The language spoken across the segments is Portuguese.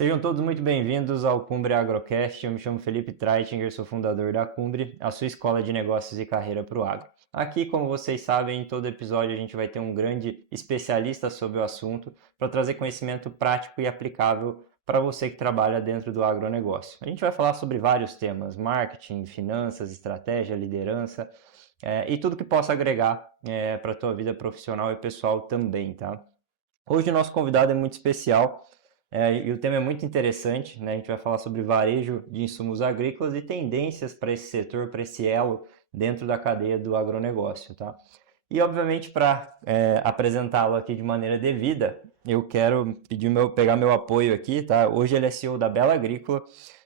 Sejam todos muito bem-vindos ao Cumbre Agrocast. Eu me chamo Felipe Treitinger, sou fundador da Cumbre, a sua escola de negócios e carreira para o agro. Aqui, como vocês sabem, em todo episódio a gente vai ter um grande especialista sobre o assunto para trazer conhecimento prático e aplicável para você que trabalha dentro do agronegócio. A gente vai falar sobre vários temas: marketing, finanças, estratégia, liderança e tudo que possa agregar para a tua vida profissional e pessoal também, tá? Hoje o nosso convidado é muito especial. E o tema é muito interessante, né? A gente vai falar sobre varejo de insumos agrícolas e tendências para esse setor, para esse elo dentro da cadeia do agronegócio, tá? E, obviamente, para apresentá-lo aqui de maneira devida, eu quero pegar meu apoio aqui, tá? Hoje ele é CEO da Bela Agrícola,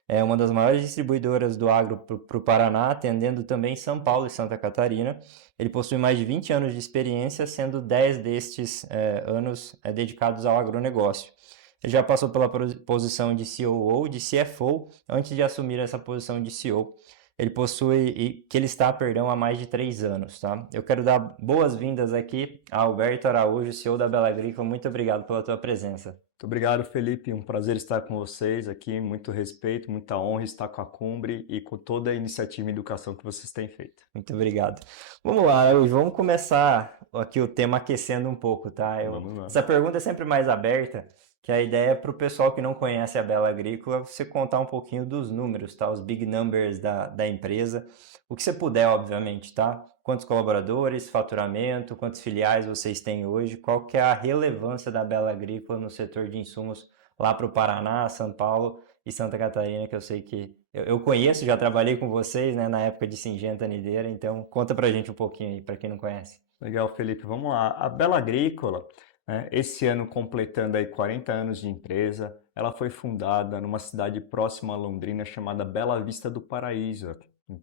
é uma das maiores distribuidoras do agro para o Paraná, atendendo também São Paulo e Santa Catarina. Ele possui mais de 20 anos de experiência, sendo 10 destes anos dedicados ao agronegócio. Ele já passou pela posição de COO, de CFO, antes de assumir essa posição de CEO. Ele está, há mais de 3 anos, tá? Eu quero dar boas-vindas aqui a Alberto Araújo, CEO da Bela Agrícola. Muito obrigado pela tua presença. Muito obrigado, Felipe. Um prazer estar com vocês aqui. Muito respeito, muita honra estar com a Cumbre e com toda a iniciativa e educação que vocês têm feito. Muito obrigado. Vamos lá, Araújo, vamos começar aqui o tema aquecendo um pouco, tá? Vamos lá. Essa pergunta é sempre mais aberta, que a ideia é para o pessoal que não conhece a Bela Agrícola, você contar um pouquinho dos números, tá? Os big numbers da empresa. O que você puder, obviamente, tá? Quantos colaboradores, faturamento, quantos filiais vocês têm hoje, qual que é a relevância da Bela Agrícola no setor de insumos lá para o Paraná, São Paulo e Santa Catarina, que eu sei que eu conheço, já trabalhei com vocês, né, na época de Singenta Nideira, então conta pra gente um pouquinho aí, pra quem não conhece. Legal, Felipe. Vamos lá. A Bela Agrícola, né, esse ano completando aí 40 anos de empresa, ela foi fundada numa cidade próxima a Londrina chamada Bela Vista do Paraíso,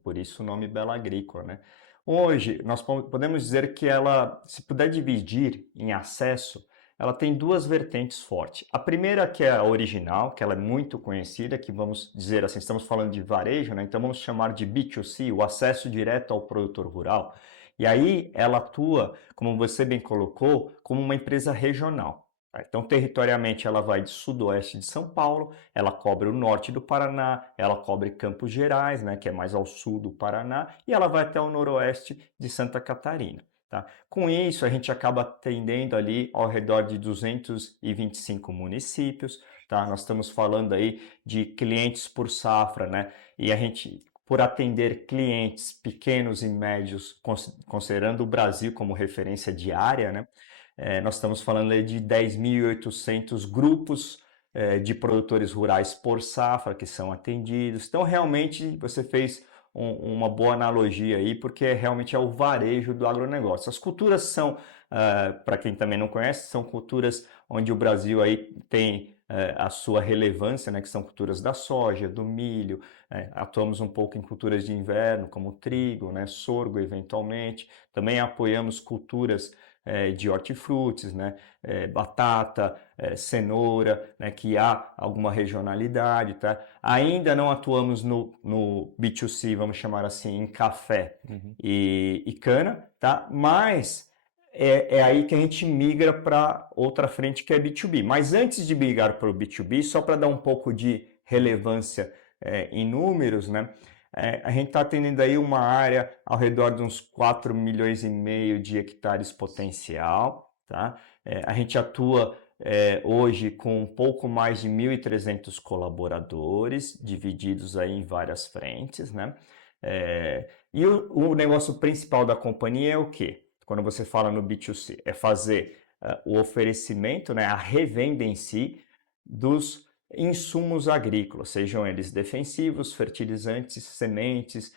por isso o nome Bela Agrícola, né? Hoje, nós podemos dizer que ela, se puder dividir em acesso, ela tem duas vertentes fortes. A primeira que é a original, que ela é muito conhecida, que vamos dizer assim, estamos falando de varejo, né? Então vamos chamar de B2C, o acesso direto ao produtor rural. E aí ela atua, como você bem colocou, como uma empresa regional. Tá? Então, territorialmente, ela vai de sudoeste de São Paulo, ela cobre o norte do Paraná, ela cobre Campos Gerais, né, que é mais ao sul do Paraná, e ela vai até o noroeste de Santa Catarina. Tá? Com isso, a gente acaba atendendo ali ao redor de 225 municípios. Tá? Nós estamos falando aí de clientes por safra, né? E a gente, por atender clientes pequenos e médios, considerando o Brasil como referência diária, né? Nós estamos falando aí de 10.800 grupos de produtores rurais por safra que são atendidos. Então, realmente, você fez uma boa analogia aí, porque realmente é o varejo do agronegócio. As culturas são, para quem também não conhece, são culturas onde o Brasil aí tem a sua relevância, né, que são culturas da soja, do milho, atuamos um pouco em culturas de inverno, como trigo, né, sorgo eventualmente, também apoiamos culturas de hortifrutis, né, batata, cenoura, né, que há alguma regionalidade, tá? Ainda não atuamos no B2C, vamos chamar assim, em café e cana, tá? Mas é aí que a gente migra para outra frente que é B2B. Mas antes de migrar para o B2B, só para dar um pouco de relevância em números, né? A gente está atendendo aí uma área ao redor de uns 4 milhões e meio de hectares potencial, tá? A gente atua hoje com um pouco mais de 1.300 colaboradores, divididos aí em várias frentes, né? E o negócio principal da companhia é o quê? Quando você fala no B2C, é fazer o oferecimento, né, a revenda em si dos insumos agrícolas, sejam eles defensivos, fertilizantes, sementes,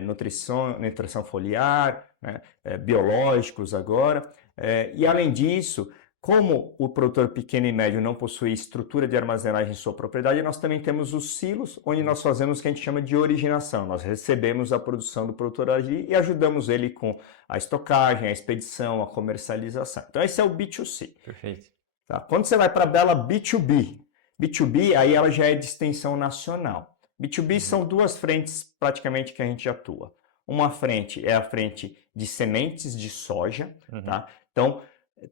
nutrição foliar, né, biológicos agora. E além disso, como o produtor pequeno e médio não possui estrutura de armazenagem em sua propriedade, nós também temos os silos, onde nós fazemos o que a gente chama de originação. Nós recebemos a produção do produtor ali e ajudamos ele com a estocagem, a expedição, a comercialização. Então esse é o B2C. Perfeito. Tá? Quando você vai para a Bela B2B, B2B aí ela já é de extensão nacional. B2B são duas frentes praticamente que a gente atua. Uma frente é a frente de sementes de soja, tá? Então,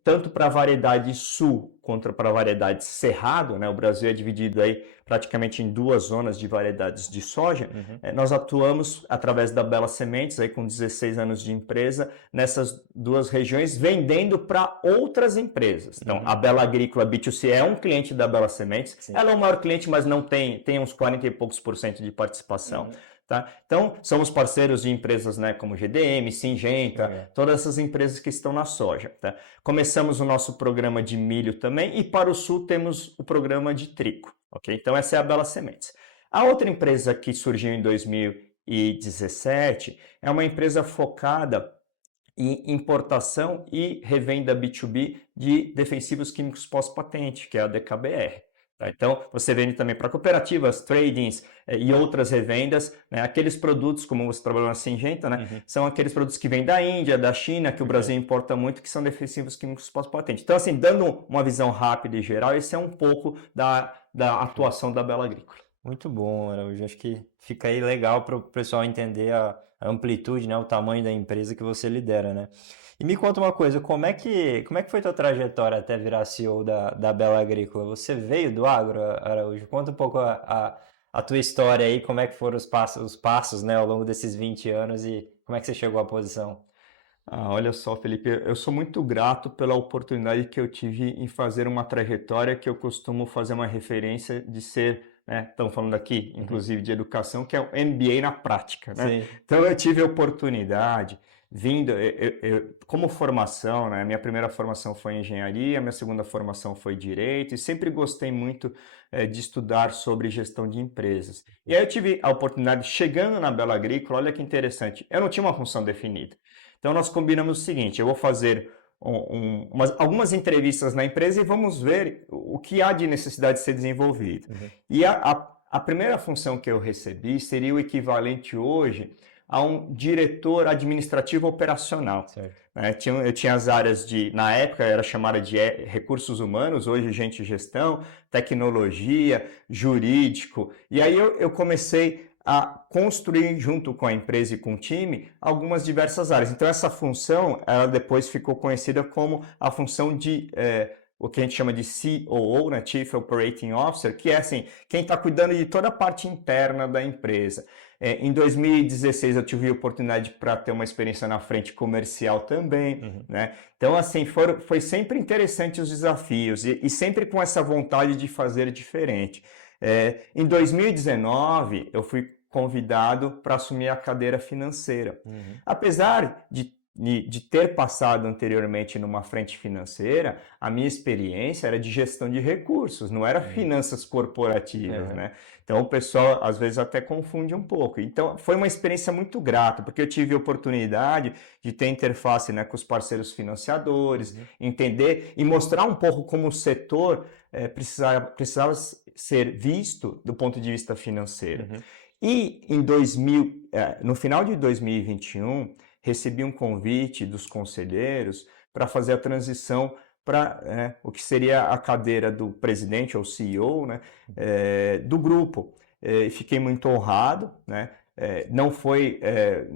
tanto para a variedade sul quanto para a variedade cerrado, né? O Brasil é dividido aí praticamente em duas zonas de variedades de soja. Nós atuamos através da Bela Sementes, aí com 16 anos de empresa, nessas duas regiões, vendendo para outras empresas. Então, a Bela Agrícola B2C é um cliente da Bela Sementes, Sim. ela é o maior cliente, mas não tem uns 40 e poucos por cento de participação. Tá? Então, somos parceiros de empresas, né, como GDM, Syngenta, todas essas empresas que estão na soja. Tá? Começamos o nosso programa de milho também e para o sul temos o programa de trigo. Okay? Então, essa é a Bela Sementes. A outra empresa que surgiu em 2017 é uma empresa focada em importação e revenda B2B de defensivos químicos pós-patente, que é a DKBR. Então, você vende também para cooperativas, tradings e outras revendas, né? Aqueles produtos, como você trabalhou na Syngenta, né? São aqueles produtos que vêm da Índia, da China, que o Brasil importa muito, que são defensivos químicos pós-patente. Então, assim, dando uma visão rápida e geral, esse é um pouco da atuação da Bela Agrícola. Muito bom, Araújo. Acho que fica aí legal para o pessoal entender a amplitude, né? O tamanho da empresa que você lidera, né? E me conta uma coisa, como é que foi tua trajetória até virar CEO da Bela Agrícola? Você veio do agro, Araújo? Conta um pouco a tua história aí, como é que foram os passos, né, ao longo desses 20 anos e como é que você chegou à posição? Olha só, Felipe, eu sou muito grato pela oportunidade que eu tive em fazer uma trajetória que eu costumo fazer uma referência de ser, né, estamos falando aqui, inclusive, de educação, que é o MBA na prática, né? Sim. Então, eu tive a oportunidade, como formação, né, minha primeira formação foi em engenharia, minha segunda formação foi direito, e sempre gostei muito de estudar sobre gestão de empresas. E aí eu tive a oportunidade, chegando na Bela Agrícola, olha que interessante, eu não tinha uma função definida. Então, nós combinamos o seguinte, eu vou fazer algumas entrevistas na empresa e vamos ver o que há de necessidade de ser desenvolvido. E a primeira função que eu recebi seria o equivalente hoje a um diretor administrativo operacional. Né? Eu tinha as áreas na época era chamada de recursos humanos, hoje gente de gestão, tecnologia, jurídico. E aí eu comecei a construir junto com a empresa e com o time algumas diversas áreas. Então essa função, ela depois ficou conhecida como a função de o que a gente chama de COO, né, Chief Operating Officer, que é assim, quem está cuidando de toda a parte interna da empresa. Em 2016 eu tive a oportunidade para ter uma experiência na frente comercial também, né? Então assim, foi sempre interessante os desafios e sempre com essa vontade de fazer diferente. Em 2019, eu fui convidado para assumir a cadeira financeira. Apesar de ter passado anteriormente numa frente financeira, a minha experiência era de gestão de recursos, não era finanças corporativas, né? Então o pessoal às vezes até confunde um pouco. Então foi uma experiência muito grata, porque eu tive a oportunidade de ter interface, né, com os parceiros financiadores, entender e mostrar um pouco como o setor precisava ser visto do ponto de vista financeiro. E no final de 2021, recebi um convite dos conselheiros para fazer a transição para o que seria a cadeira do presidente ou CEO, né, do grupo. Fiquei muito honrado, né? Não foi,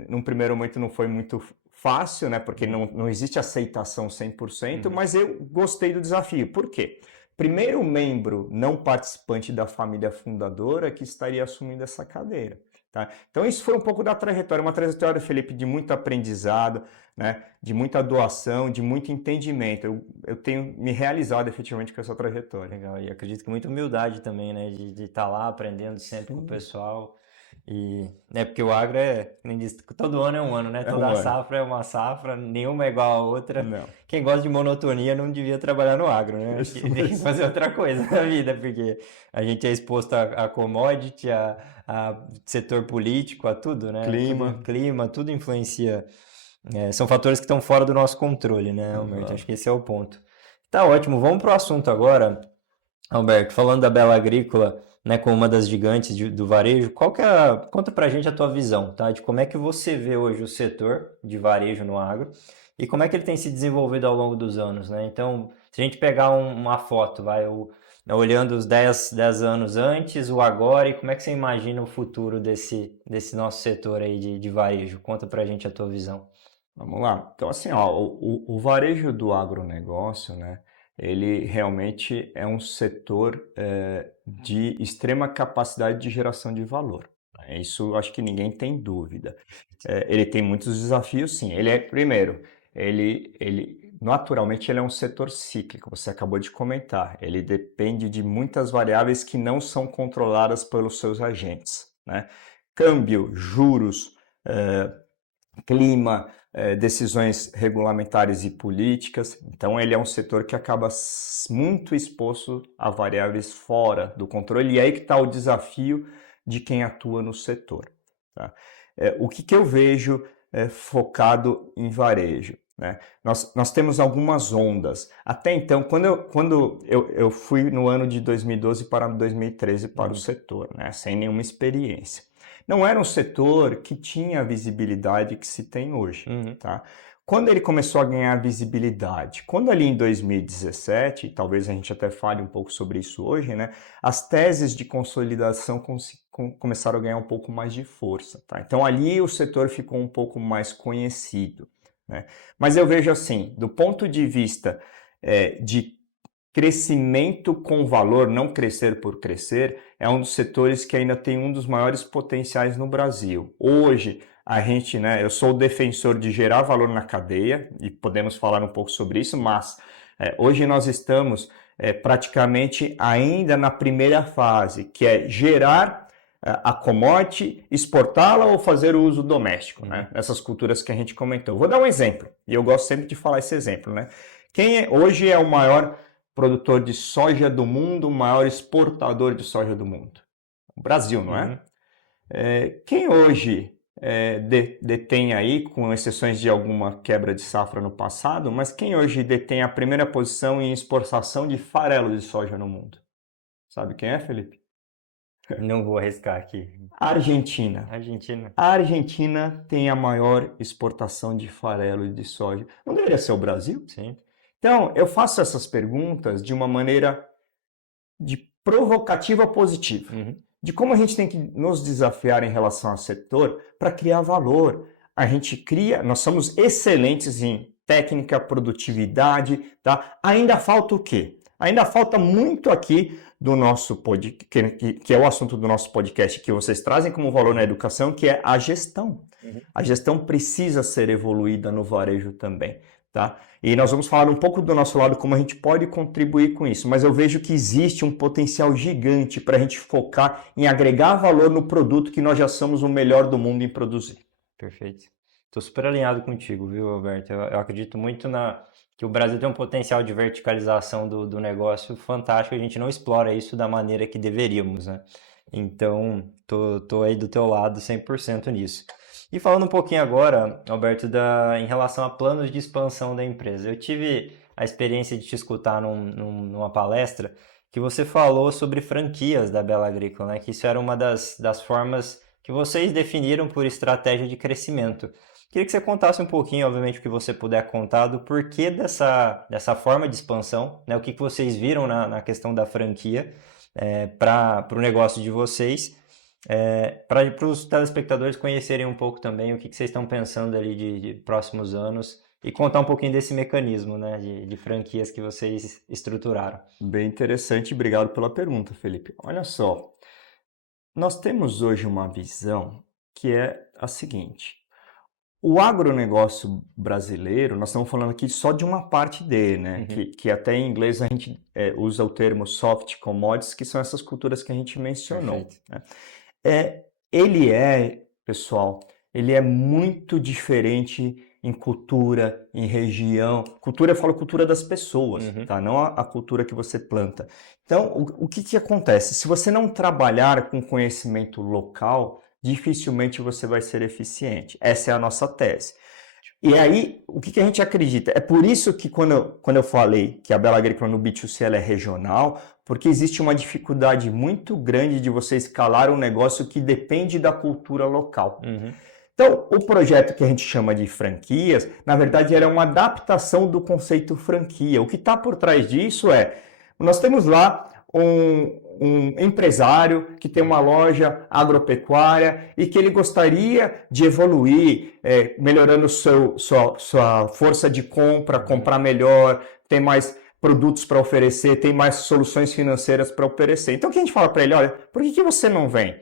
num primeiro momento não foi muito fácil, né, porque não existe aceitação 100%, mas eu gostei do desafio. Por quê? Primeiro membro não participante da família fundadora que estaria assumindo essa cadeira. Tá? Então isso foi um pouco da trajetória, uma trajetória, Felipe, de muito aprendizado, né? De muita doação, de muito entendimento. Eu tenho me realizado efetivamente com essa trajetória. Legal, e acredito que muita humildade também, né? De estar lá aprendendo sempre com o pessoal. E porque o agro nem diz, todo ano é um ano, né? Toda safra é uma safra, nenhuma é igual a outra. Não. Quem gosta de monotonia não devia trabalhar no agro, né? Acho que tem que fazer outra coisa na vida, porque a gente é exposto a commodity, a setor político, a tudo, né? Clima, tudo influencia. São fatores que estão fora do nosso controle, né, Alberto? Acho que esse é o ponto. Tá ótimo, vamos pro assunto agora, Alberto, falando da Bela Agrícola, né, como uma das gigantes do varejo, conta pra gente a tua visão, tá? De como é que você vê hoje o setor de varejo no agro e como é que ele tem se desenvolvido ao longo dos anos, né? Então, se a gente pegar uma foto, olhando os 10 anos antes, o agora, e como é que você imagina o futuro desse nosso setor aí de varejo? Conta pra gente a tua visão. Vamos lá. Então, assim, ó, o varejo do agronegócio, né, ele realmente é um setor de extrema capacidade de geração de valor. Isso acho que ninguém tem dúvida. Ele tem muitos desafios, sim. Primeiro, naturalmente ele é um setor cíclico, você acabou de comentar. Ele depende de muitas variáveis que não são controladas pelos seus agentes, né? Câmbio, juros, clima, decisões regulamentares e políticas. Então, ele é um setor que acaba muito exposto a variáveis fora do controle, e aí que está o desafio de quem atua no setor. Tá? O que eu vejo focado em varejo? Né? Nós temos algumas ondas. Até então, quando eu fui no ano de 2012 para 2013 para o setor, né? Sem nenhuma experiência. Não era um setor que tinha a visibilidade que se tem hoje, tá? Quando ele começou a ganhar visibilidade, quando ali em 2017, talvez a gente até fale um pouco sobre isso hoje, né? As teses de consolidação começaram a ganhar um pouco mais de força, tá? Então ali o setor ficou um pouco mais conhecido, né? Mas eu vejo assim, do ponto de vista de crescimento com valor, não crescer por crescer, é um dos setores que ainda tem um dos maiores potenciais no Brasil. Hoje, a gente, né, eu sou o defensor de gerar valor na cadeia, e podemos falar um pouco sobre isso, mas hoje nós estamos praticamente ainda na primeira fase, que é gerar a commodity, exportá-la ou fazer o uso doméstico, né? Essas culturas que a gente comentou. Vou dar um exemplo, e eu gosto sempre de falar esse exemplo, né? Hoje é o maior produtor de soja do mundo, o maior exportador de soja do mundo? O Brasil, não é? Quem hoje detém aí, com exceções de alguma quebra de safra no passado, mas quem hoje detém a primeira posição em exportação de farelo de soja no mundo? Sabe quem é, Felipe? Não vou arriscar aqui. A Argentina. Argentina. A Argentina tem a maior exportação de farelo de soja. Não deveria ser o Brasil? Sim. Então, eu faço essas perguntas de uma maneira provocativa positiva, de como a gente tem que nos desafiar em relação ao setor para criar valor. Nós somos excelentes em técnica, produtividade, tá? Ainda falta o quê? Ainda falta muito aqui do nosso podcast, que é o assunto do nosso podcast, que vocês trazem como valor na educação, que é a gestão. A gestão precisa ser evoluída no varejo também, tá? E nós vamos falar um pouco do nosso lado, como a gente pode contribuir com isso, mas eu vejo que existe um potencial gigante para a gente focar em agregar valor no produto que nós já somos o melhor do mundo em produzir. Perfeito. Estou super alinhado contigo, viu, Alberto? Eu acredito muito que o Brasil tem um potencial de verticalização do negócio fantástico, a gente não explora isso da maneira que deveríamos, né? Então, tô aí do teu lado 100% nisso. E falando um pouquinho agora, Alberto, em relação a planos de expansão da empresa. Eu tive a experiência de te escutar numa palestra que você falou sobre franquias da Bela Agrícola, né? Que isso era uma das formas que vocês definiram por estratégia de crescimento. Queria que você contasse um pouquinho, obviamente, o que você puder contar do porquê dessa forma de expansão, né? O que vocês viram na questão da franquia para o negócio de vocês, para os telespectadores conhecerem um pouco também o que vocês estão pensando ali de próximos anos e contar um pouquinho desse mecanismo, né, de franquias que vocês estruturaram. Bem interessante, obrigado pela pergunta, Felipe. Olha só, nós temos hoje uma visão que é a seguinte: o agronegócio brasileiro, nós estamos falando aqui só de uma parte dele, né? Que até em inglês a gente usa o termo soft commodities, que são essas culturas que a gente mencionou. Né? Pessoal, ele é muito diferente em cultura, em região. Cultura, eu falo cultura das pessoas, tá? Não a cultura que você planta. Então, o que acontece? Se você não trabalhar com conhecimento local, dificilmente você vai ser eficiente. Essa é a nossa tese. E aí, o que a gente acredita? É por isso que quando eu falei que a Bela Agrícola no B2C ela é regional, porque existe uma dificuldade muito grande de você escalar um negócio que depende da cultura local. Então, o projeto que a gente chama de franquias, na verdade, era uma adaptação do conceito franquia. O que está por trás disso nós temos lá um empresário que tem uma loja agropecuária e que ele gostaria de evoluir, melhorando sua força de compra, comprar melhor, ter mais produtos para oferecer, tem mais soluções financeiras para oferecer. Então, o que a gente fala para ele? Olha, por que você não vem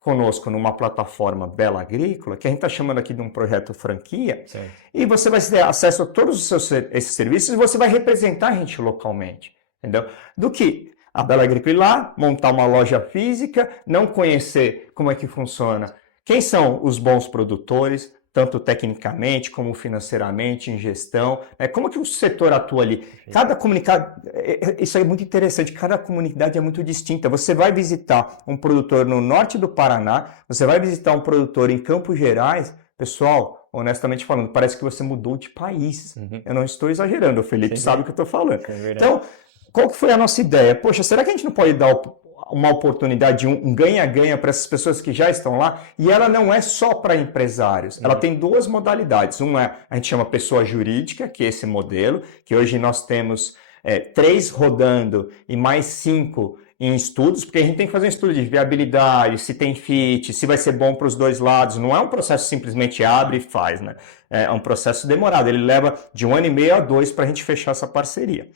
conosco numa plataforma Bela Agrícola, que a gente está chamando aqui de um projeto franquia, Certo. e você vai ter acesso a todos esses serviços e você vai representar a gente localmente, entendeu? Do que a Bela Agrícola ir lá, montar uma loja física, não conhecer como é que funciona, quem são os bons produtores, tanto tecnicamente como financeiramente, em gestão, como que o setor atua ali. Cada comunidade, isso é muito interessante, cada comunidade é muito distinta. Você vai visitar um produtor no norte do Paraná, você vai visitar um produtor em Campos Gerais, pessoal, honestamente falando, parece que você mudou de país. Eu não estou exagerando, o Felipe sabe o que eu estou falando. Então, qual que foi a nossa ideia? Poxa, será que a gente não pode dar uma oportunidade, um ganha-ganha para essas pessoas que já estão lá? E ela não é só para empresários, ela tem duas modalidades. Uma a gente chama pessoa jurídica, que é esse modelo, que hoje nós temos 3 rodando e mais 5 em estudos, porque a gente tem que fazer um estudo de viabilidade, se tem fit, se vai ser bom para os dois lados. Não é um processo simplesmente abre e faz, né? É um processo demorado, ele leva de 1 ano e meio a 2 para a gente fechar essa parceria.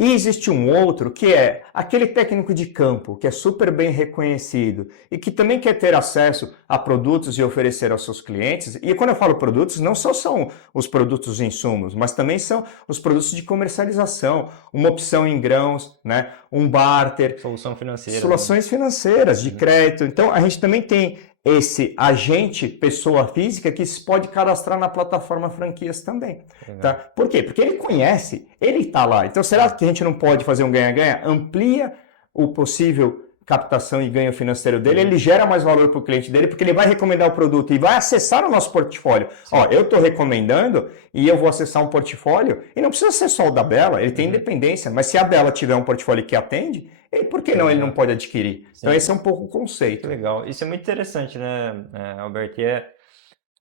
E existe um outro que é aquele técnico de campo, que é super bem reconhecido e que também quer ter acesso a produtos e oferecer aos seus clientes. E quando eu falo produtos, não só são os produtos insumos, mas também são os produtos de comercialização, uma opção em grãos, né? Um barter, Solução financeira. Soluções financeiras, de crédito. Então, a gente também tem esse agente, pessoa física, que se pode cadastrar na plataforma franquias também. Tá? Por quê? Porque ele conhece, ele está lá. Então, será que a gente não pode fazer um ganha-ganha? Amplia o possível captação e ganho financeiro dele, ele gera mais valor para o cliente dele, porque ele vai recomendar o produto e vai acessar o nosso portfólio. Ó, eu estou recomendando e eu vou acessar um portfólio, e não precisa ser só o da Bela, ele tem independência, mas se a Bela tiver um portfólio que atende, por que não ele não pode adquirir? Então esse é um pouco o conceito. Legal. Isso é muito interessante, né, Alberto? E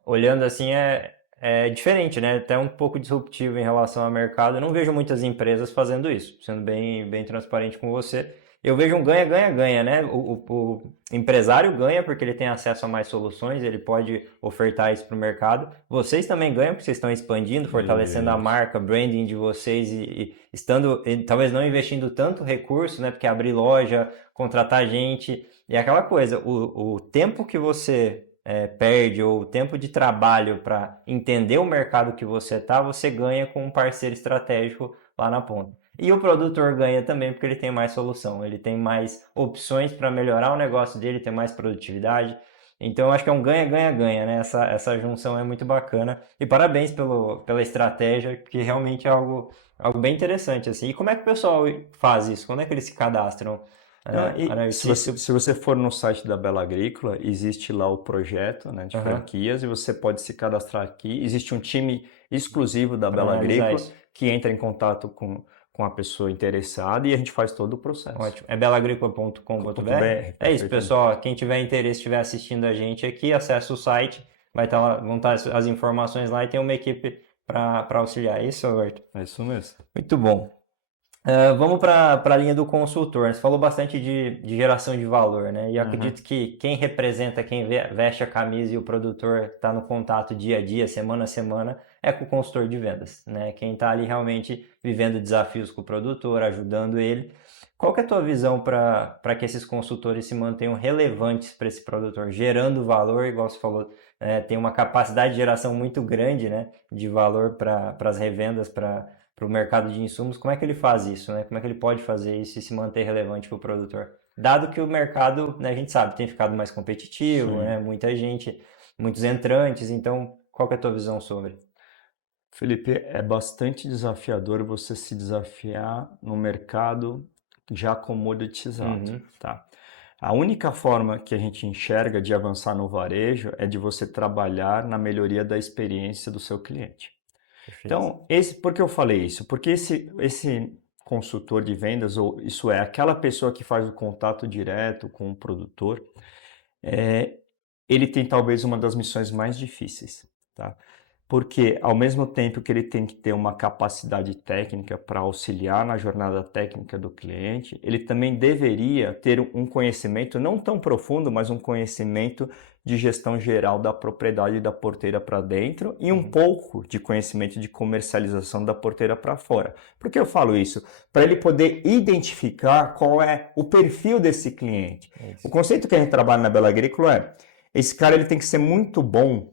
olhando assim, é diferente, né? Até um pouco disruptivo em relação ao mercado. Eu não vejo muitas empresas fazendo isso, sendo bem transparente com você. Eu vejo um ganha-ganha-ganha, né? O empresário ganha porque ele tem acesso a mais soluções, ele pode ofertar isso para o mercado. Vocês também ganham porque vocês estão expandindo, fortalecendo a marca, branding de vocês e estando, talvez não investindo tanto recurso, né? Porque abrir loja, contratar gente, e aquela coisa, o tempo que você perde ou o tempo de trabalho para entender o mercado que você está, você ganha com um parceiro estratégico lá na ponta. E o produtor ganha também porque ele tem mais solução, ele tem mais opções para melhorar o negócio dele, ter mais produtividade. Então, eu acho que é um ganha-ganha-ganha, né? Essa junção é muito bacana. E parabéns pela estratégia, que realmente é algo bem interessante, assim. E como é que o pessoal faz isso? Quando é que eles se cadastram? Se você for no site da Bela Agrícola, existe lá o projeto, né, de franquias e você pode se cadastrar aqui. Existe um time exclusivo da Bela Agrícola que entra em contato com a pessoa interessada e a gente faz todo o processo. Ótimo. É belagricola.com.br? É isso, pessoal. Quem tiver interesse, estiver assistindo a gente aqui, acessa o site, vão estar as informações lá e tem uma equipe para auxiliar. É isso, Alberto? É isso mesmo. Muito bom. Vamos para a linha do consultor. Você falou bastante de geração de valor, né? E acredito que quem representa, quem veste a camisa e o produtor está no contato dia a dia, semana a semana, é com o consultor de vendas, né? Quem está ali realmente vivendo desafios com o produtor, ajudando ele. Qual que é a tua visão para que esses consultores se mantenham relevantes para esse produtor, gerando valor, igual você falou, tem uma capacidade de geração muito grande, né, de valor para as revendas, para o mercado de insumos, como é que ele faz isso, né? Como é que ele pode fazer isso e se manter relevante para o produtor? Dado que o mercado, né, a gente sabe, tem ficado mais competitivo, né? Muita gente, muitos entrantes, então qual que é a tua visão sobre? Felipe, é bastante desafiador você se desafiar no mercado já comoditizado, tá? A única forma que a gente enxerga de avançar no varejo é de você trabalhar na melhoria da experiência do seu cliente. Então, por que eu falei isso? Porque esse consultor de vendas, ou isso é, aquela pessoa que faz o contato direto com o produtor, ele tem talvez uma das missões mais difíceis, tá? Porque ao mesmo tempo que ele tem que ter uma capacidade técnica para auxiliar na jornada técnica do cliente, ele também deveria ter um conhecimento não tão profundo, mas um conhecimento de gestão geral da propriedade da porteira para dentro e um pouco de conhecimento de comercialização da porteira para fora. Por que eu falo isso? Para ele poder identificar qual é o perfil desse cliente. O conceito que a gente trabalha na Bela Agrícola é: esse cara ele tem que ser muito bom,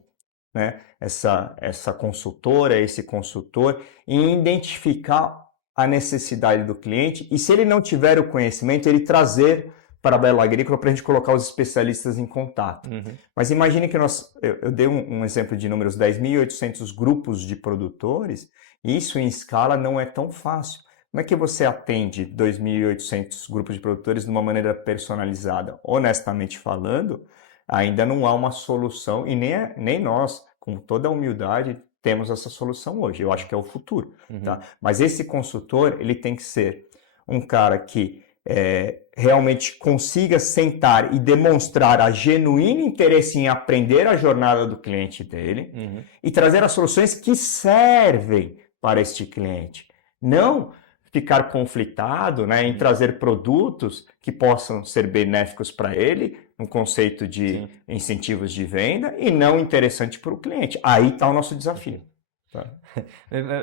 né? Essa consultora, esse consultor, em identificar a necessidade do cliente e, se ele não tiver o conhecimento, ele trazer para a Bela Agrícola para a gente colocar os especialistas em contato. Mas imagine que eu dei um exemplo de números, 10.800 grupos de produtores, e isso em escala não é tão fácil. Como é que você atende 2.800 grupos de produtores de uma maneira personalizada? Honestamente falando, ainda não há uma solução e nem nós, com toda a humildade, temos essa solução hoje. Eu acho que é o futuro. Tá? Mas esse consultor, ele tem que ser um cara que realmente consiga sentar e demonstrar a genuíno interesse em aprender a jornada do cliente dele e trazer as soluções que servem para este cliente. Não ficar conflitado, né, em trazer produtos que possam ser benéficos para ele, no conceito de incentivos de venda, e não interessante para o cliente. Aí está o nosso desafio. Tá?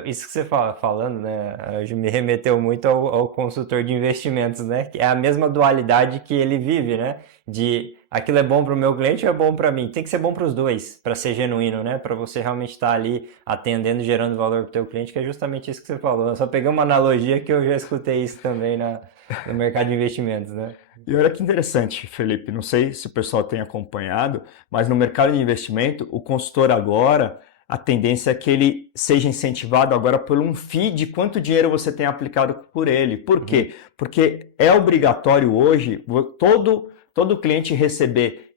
Isso que você falando, né, me remeteu muito ao consultor de investimentos, né, que é a mesma dualidade que ele vive, né, de aquilo é bom para o meu cliente ou é bom para mim? Tem que ser bom para os dois, para ser genuíno, né, para você realmente estar ali atendendo, gerando valor para o teu cliente, que é justamente isso que você falou. Eu só peguei uma analogia que eu já escutei isso também no mercado de investimentos, né. E olha que interessante, Felipe, não sei se o pessoal tem acompanhado, mas no mercado de investimento, o consultor agora, a tendência é que ele seja incentivado agora por um FII de quanto dinheiro você tem aplicado por ele. Por quê? Porque é obrigatório hoje todo cliente receber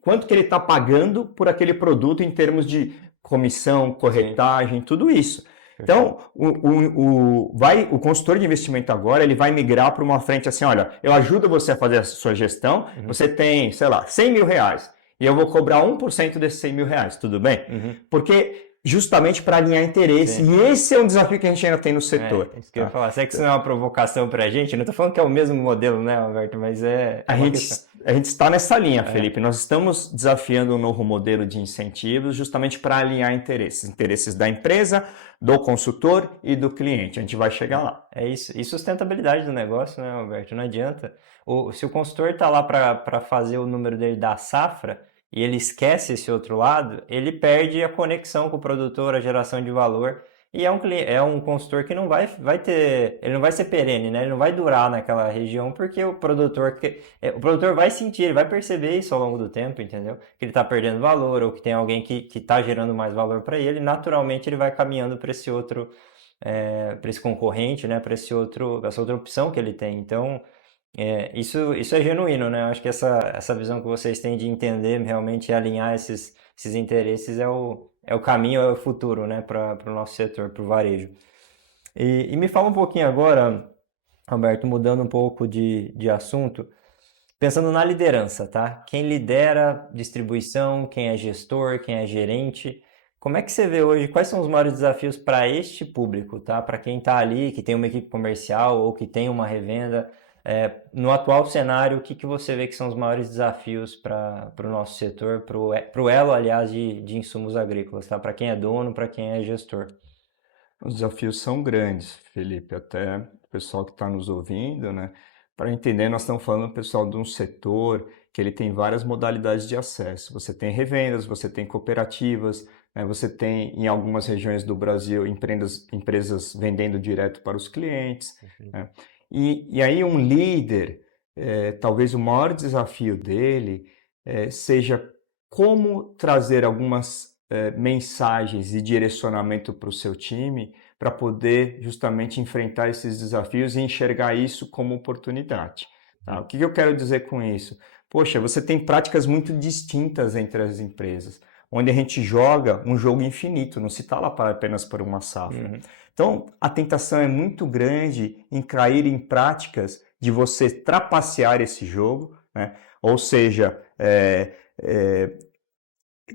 quanto que ele está pagando por aquele produto em termos de comissão, corretagem, tudo isso. Então, o consultor de investimento agora, ele vai migrar para uma frente assim: olha, eu ajudo você a fazer a sua gestão, você tem, sei lá, 100 mil reais, e eu vou cobrar 1% desses 100 mil reais, tudo bem? Porque justamente para alinhar interesse, e esse é um desafio que a gente ainda tem no setor. Isso que eu ia falar. Será que isso não é uma provocação para a gente? Eu não estou falando que é o mesmo modelo, né, Alberto, mas a gente está nessa linha, Felipe. Nós estamos desafiando um novo modelo de incentivos justamente para alinhar interesses da empresa, do consultor e do cliente. A gente vai chegar lá. É isso. E sustentabilidade do negócio, né, Alberto? Não adianta. Se o consultor está lá para fazer o número dele da safra e ele esquece esse outro lado, ele perde a conexão com o produtor, a geração de valor. E é um consultor que não vai ter, ele não vai ser perene, né? Ele não vai durar naquela região porque o produtor vai sentir, ele vai perceber isso ao longo do tempo, entendeu? Que ele está perdendo valor ou que tem alguém que está gerando mais valor para ele, naturalmente ele vai caminhando para esse outro, para esse concorrente, né? Para essa outra opção que ele tem. Então, isso é genuíno, né? Eu acho que essa visão que vocês têm de entender realmente e alinhar esses interesses é o caminho, é o futuro, né, para o nosso setor, para o varejo. E me fala um pouquinho agora, Alberto, mudando um pouco de assunto, pensando na liderança, tá? Quem lidera distribuição, quem é gestor, quem é gerente, como é que você vê hoje, quais são os maiores desafios para este público, tá? Para quem está ali, que tem uma equipe comercial ou que tem uma revenda, no atual cenário, o que você vê que são os maiores desafios para o nosso setor, para o elo, aliás, de insumos agrícolas, tá? Para quem é dono, para quem é gestor? Os desafios são grandes, Felipe, até o pessoal que está nos ouvindo, né? Para entender, nós estamos falando, pessoal, de um setor que ele tem várias modalidades de acesso. Você tem revendas, você tem cooperativas, né? Você tem, em algumas regiões do Brasil, empresas vendendo direto para os clientes, né? E aí um líder, talvez o maior desafio dele seja como trazer algumas mensagens e direcionamento para o seu time para poder justamente enfrentar esses desafios e enxergar isso como oportunidade. Tá? O que eu quero dizer com isso? Poxa, você tem práticas muito distintas entre as empresas, onde a gente joga um jogo infinito, não se está lá apenas por uma safra. Então, a tentação é muito grande em cair em práticas de você trapacear esse jogo, né? Ou seja,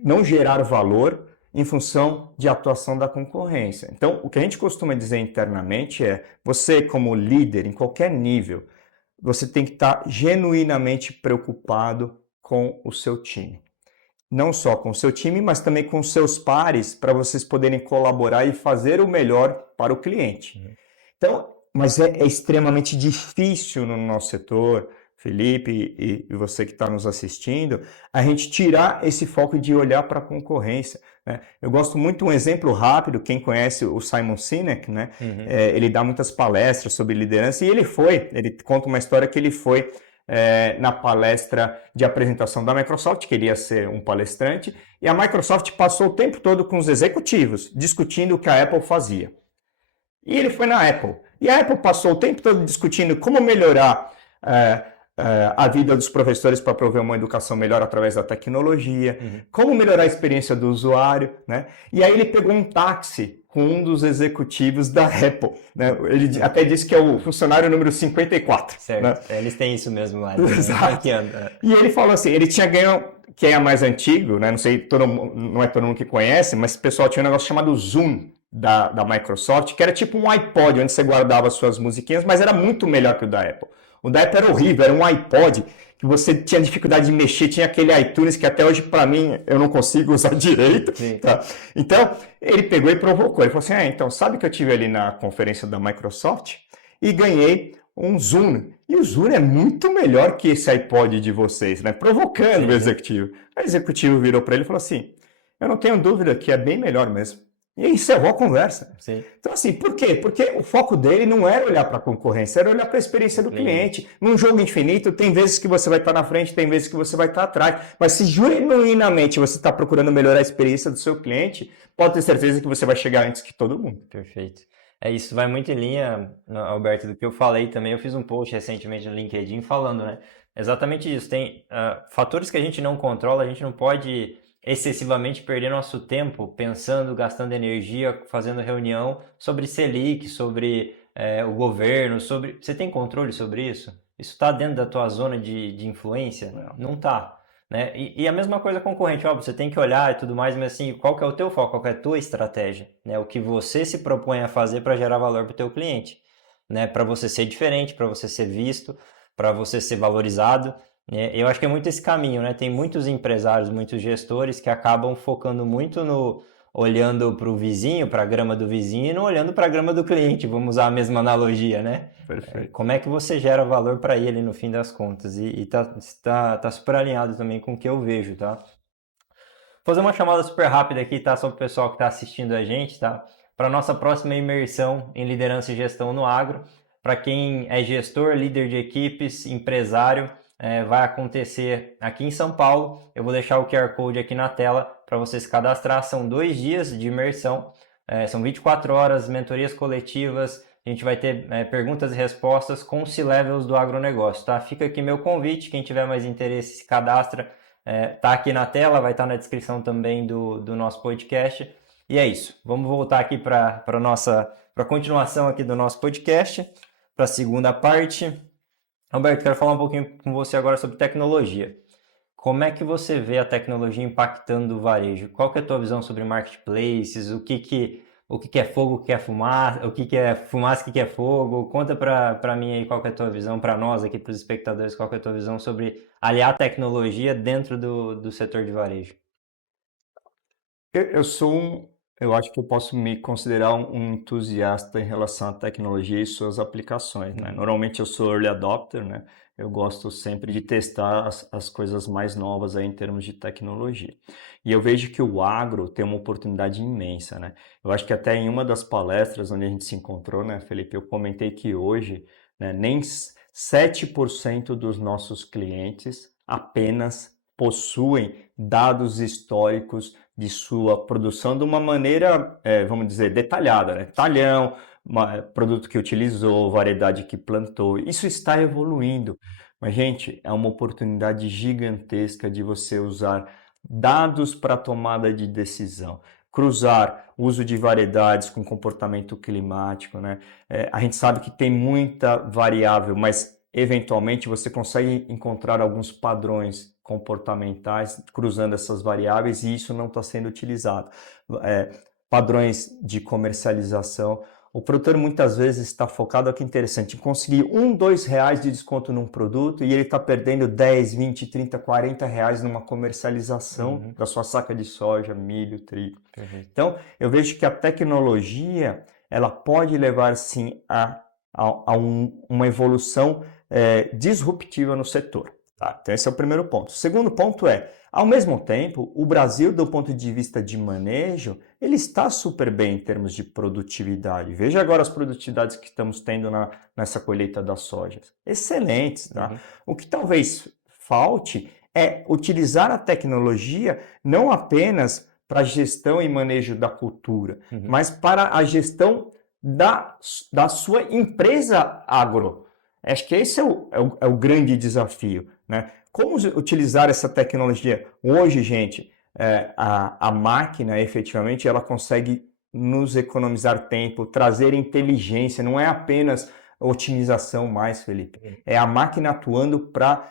não gerar valor, em função de atuação da concorrência. Então, o que a gente costuma dizer internamente é, você como líder, em qualquer nível, você tem que estar genuinamente preocupado com o seu time. Não só com o seu time, mas também com seus pares, para vocês poderem colaborar e fazer o melhor para o cliente. Então, mas é extremamente difícil no nosso setor, Felipe e você que está nos assistindo, a gente tirar esse foco de olhar para a concorrência, né? Eu gosto muito de um exemplo rápido, quem conhece o Simon Sinek, né? Ele dá muitas palestras sobre liderança e ele conta uma história que ele foi na palestra de apresentação da Microsoft, queria ser um palestrante, e a Microsoft passou o tempo todo com os executivos discutindo o que a Apple fazia. E ele foi na Apple. E a Apple passou o tempo todo discutindo como melhorar a vida dos professores para prover uma educação melhor através da tecnologia, como melhorar a experiência do usuário, né? E aí ele pegou um táxi com um dos executivos da Apple, né? Ele até disse que é o funcionário número 54. Certo, né? Eles têm isso mesmo lá. Né? Exato. E ele falou assim, ele tinha ganho, quem é mais antigo, né? Não sei, não é todo mundo que conhece, mas o pessoal tinha um negócio chamado Zoom da Microsoft, que era tipo um iPod, onde você guardava suas musiquinhas, mas era muito melhor que o da Apple. O da Apple era horrível, era um iPod que você tinha dificuldade de mexer, tinha aquele iTunes que até hoje, para mim, eu não consigo usar direito. Tá? Então, ele pegou e provocou. Ele falou assim, então, sabe que eu tive ali na conferência da Microsoft e ganhei um Zoom. E o Zoom é muito melhor que esse iPod de vocês, né? Provocando o executivo. O executivo virou para ele e falou assim, eu não tenho dúvida que é bem melhor mesmo. E encerrou a conversa. Sim. Então, assim, por quê? Porque o foco dele não era olhar para a concorrência, era olhar para a experiência do cliente. Num jogo infinito, tem vezes que você vai estar na frente, tem vezes que você vai estar atrás. Mas se genuinamente você está procurando melhorar a experiência do seu cliente, pode ter certeza que você vai chegar antes que todo mundo. Perfeito. Isso vai muito em linha, Alberto, do que eu falei também. Eu fiz um post recentemente no LinkedIn falando, né? Exatamente isso. Tem fatores que a gente não controla, a gente não pode excessivamente perder nosso tempo pensando, gastando energia, fazendo reunião sobre Selic, sobre o governo, sobre... Você tem controle sobre isso? Isso está dentro da tua zona de influência? Não está. Né? E a mesma coisa concorrente, óbvio, você tem que olhar e tudo mais, mas assim, qual que é o teu foco, qual que é a tua estratégia? Né? O que você se propõe a fazer para gerar valor para o teu cliente, né? Para você ser diferente, para você ser visto, para você ser valorizado. Eu acho que é muito esse caminho, né? Tem muitos empresários, muitos gestores que acabam focando muito no olhando para o vizinho, para a grama do vizinho e não olhando para a grama do cliente. Vamos usar a mesma analogia, né? Perfeito. Como é que você gera valor para ele no fim das contas? E tá super alinhado também com o que eu vejo, tá? Vou fazer uma chamada super rápida aqui, tá? Só para o pessoal que está assistindo a gente, tá? Para nossa próxima imersão em liderança e gestão no agro. Para quem é gestor, líder de equipes, empresário, vai acontecer aqui em São Paulo. Eu vou deixar o QR Code aqui na tela para você se cadastrar. São 2 dias de imersão, são 24 horas, mentorias coletivas. A gente vai ter perguntas e respostas com C-Levels do agronegócio, tá? Fica aqui meu convite, quem tiver mais interesse se cadastra, tá aqui na tela, vai estar na descrição também do nosso podcast. E é isso, vamos voltar aqui para a continuação aqui do nosso podcast, para a segunda parte. Alberto, quero falar um pouquinho com você agora sobre tecnologia. Como é que você vê a tecnologia impactando o varejo? Qual que é a tua visão sobre marketplaces? O que é fogo, o que é fumaça, o que é fumaça, o que é fogo? Conta para mim aí qual que é a tua visão, para nós aqui, para os espectadores, qual que é a tua visão sobre aliar a tecnologia dentro do setor de varejo? Eu acho que eu posso me considerar um entusiasta em relação à tecnologia e suas aplicações, né? Normalmente eu sou early adopter, né? Eu gosto sempre de testar as coisas mais novas aí em termos de tecnologia. E eu vejo que o agro tem uma oportunidade imensa, né? Eu acho que até em uma das palestras onde a gente se encontrou, né, Felipe, eu comentei que hoje, né, nem 7% dos nossos clientes apenas possuem dados históricos de sua produção de uma maneira, vamos dizer, detalhada, né? Talhão, produto que utilizou, variedade que plantou. Isso está evoluindo. Mas, gente, é uma oportunidade gigantesca de você usar dados para tomada de decisão. Cruzar uso de variedades com comportamento climático, né? A gente sabe que tem muita variável, mas eventualmente você consegue encontrar alguns padrões comportamentais cruzando essas variáveis e isso não está sendo utilizado. Padrões de comercialização. O produtor muitas vezes está focado, aqui interessante, em conseguir R$ 1, R$ 2 de desconto num produto e ele está perdendo 10, 20, 30, R$ 40 numa comercialização da sua saca de soja, milho, trigo. Então, eu vejo que a tecnologia ela pode levar sim a uma evolução disruptiva no setor. Tá? Então, esse é o primeiro ponto. O segundo ponto é, ao mesmo tempo, o Brasil, do ponto de vista de manejo, ele está super bem em termos de produtividade. Veja agora as produtividades que estamos tendo nessa colheita das sojas. Excelentes, tá? O que talvez falte é utilizar a tecnologia não apenas para a gestão e manejo da cultura, mas para a gestão da sua empresa agro. Acho que esse é o grande desafio, né? Como utilizar essa tecnologia? Hoje, gente, a máquina, efetivamente, ela consegue nos economizar tempo, trazer inteligência, não é apenas otimização mais, Felipe. É a máquina atuando para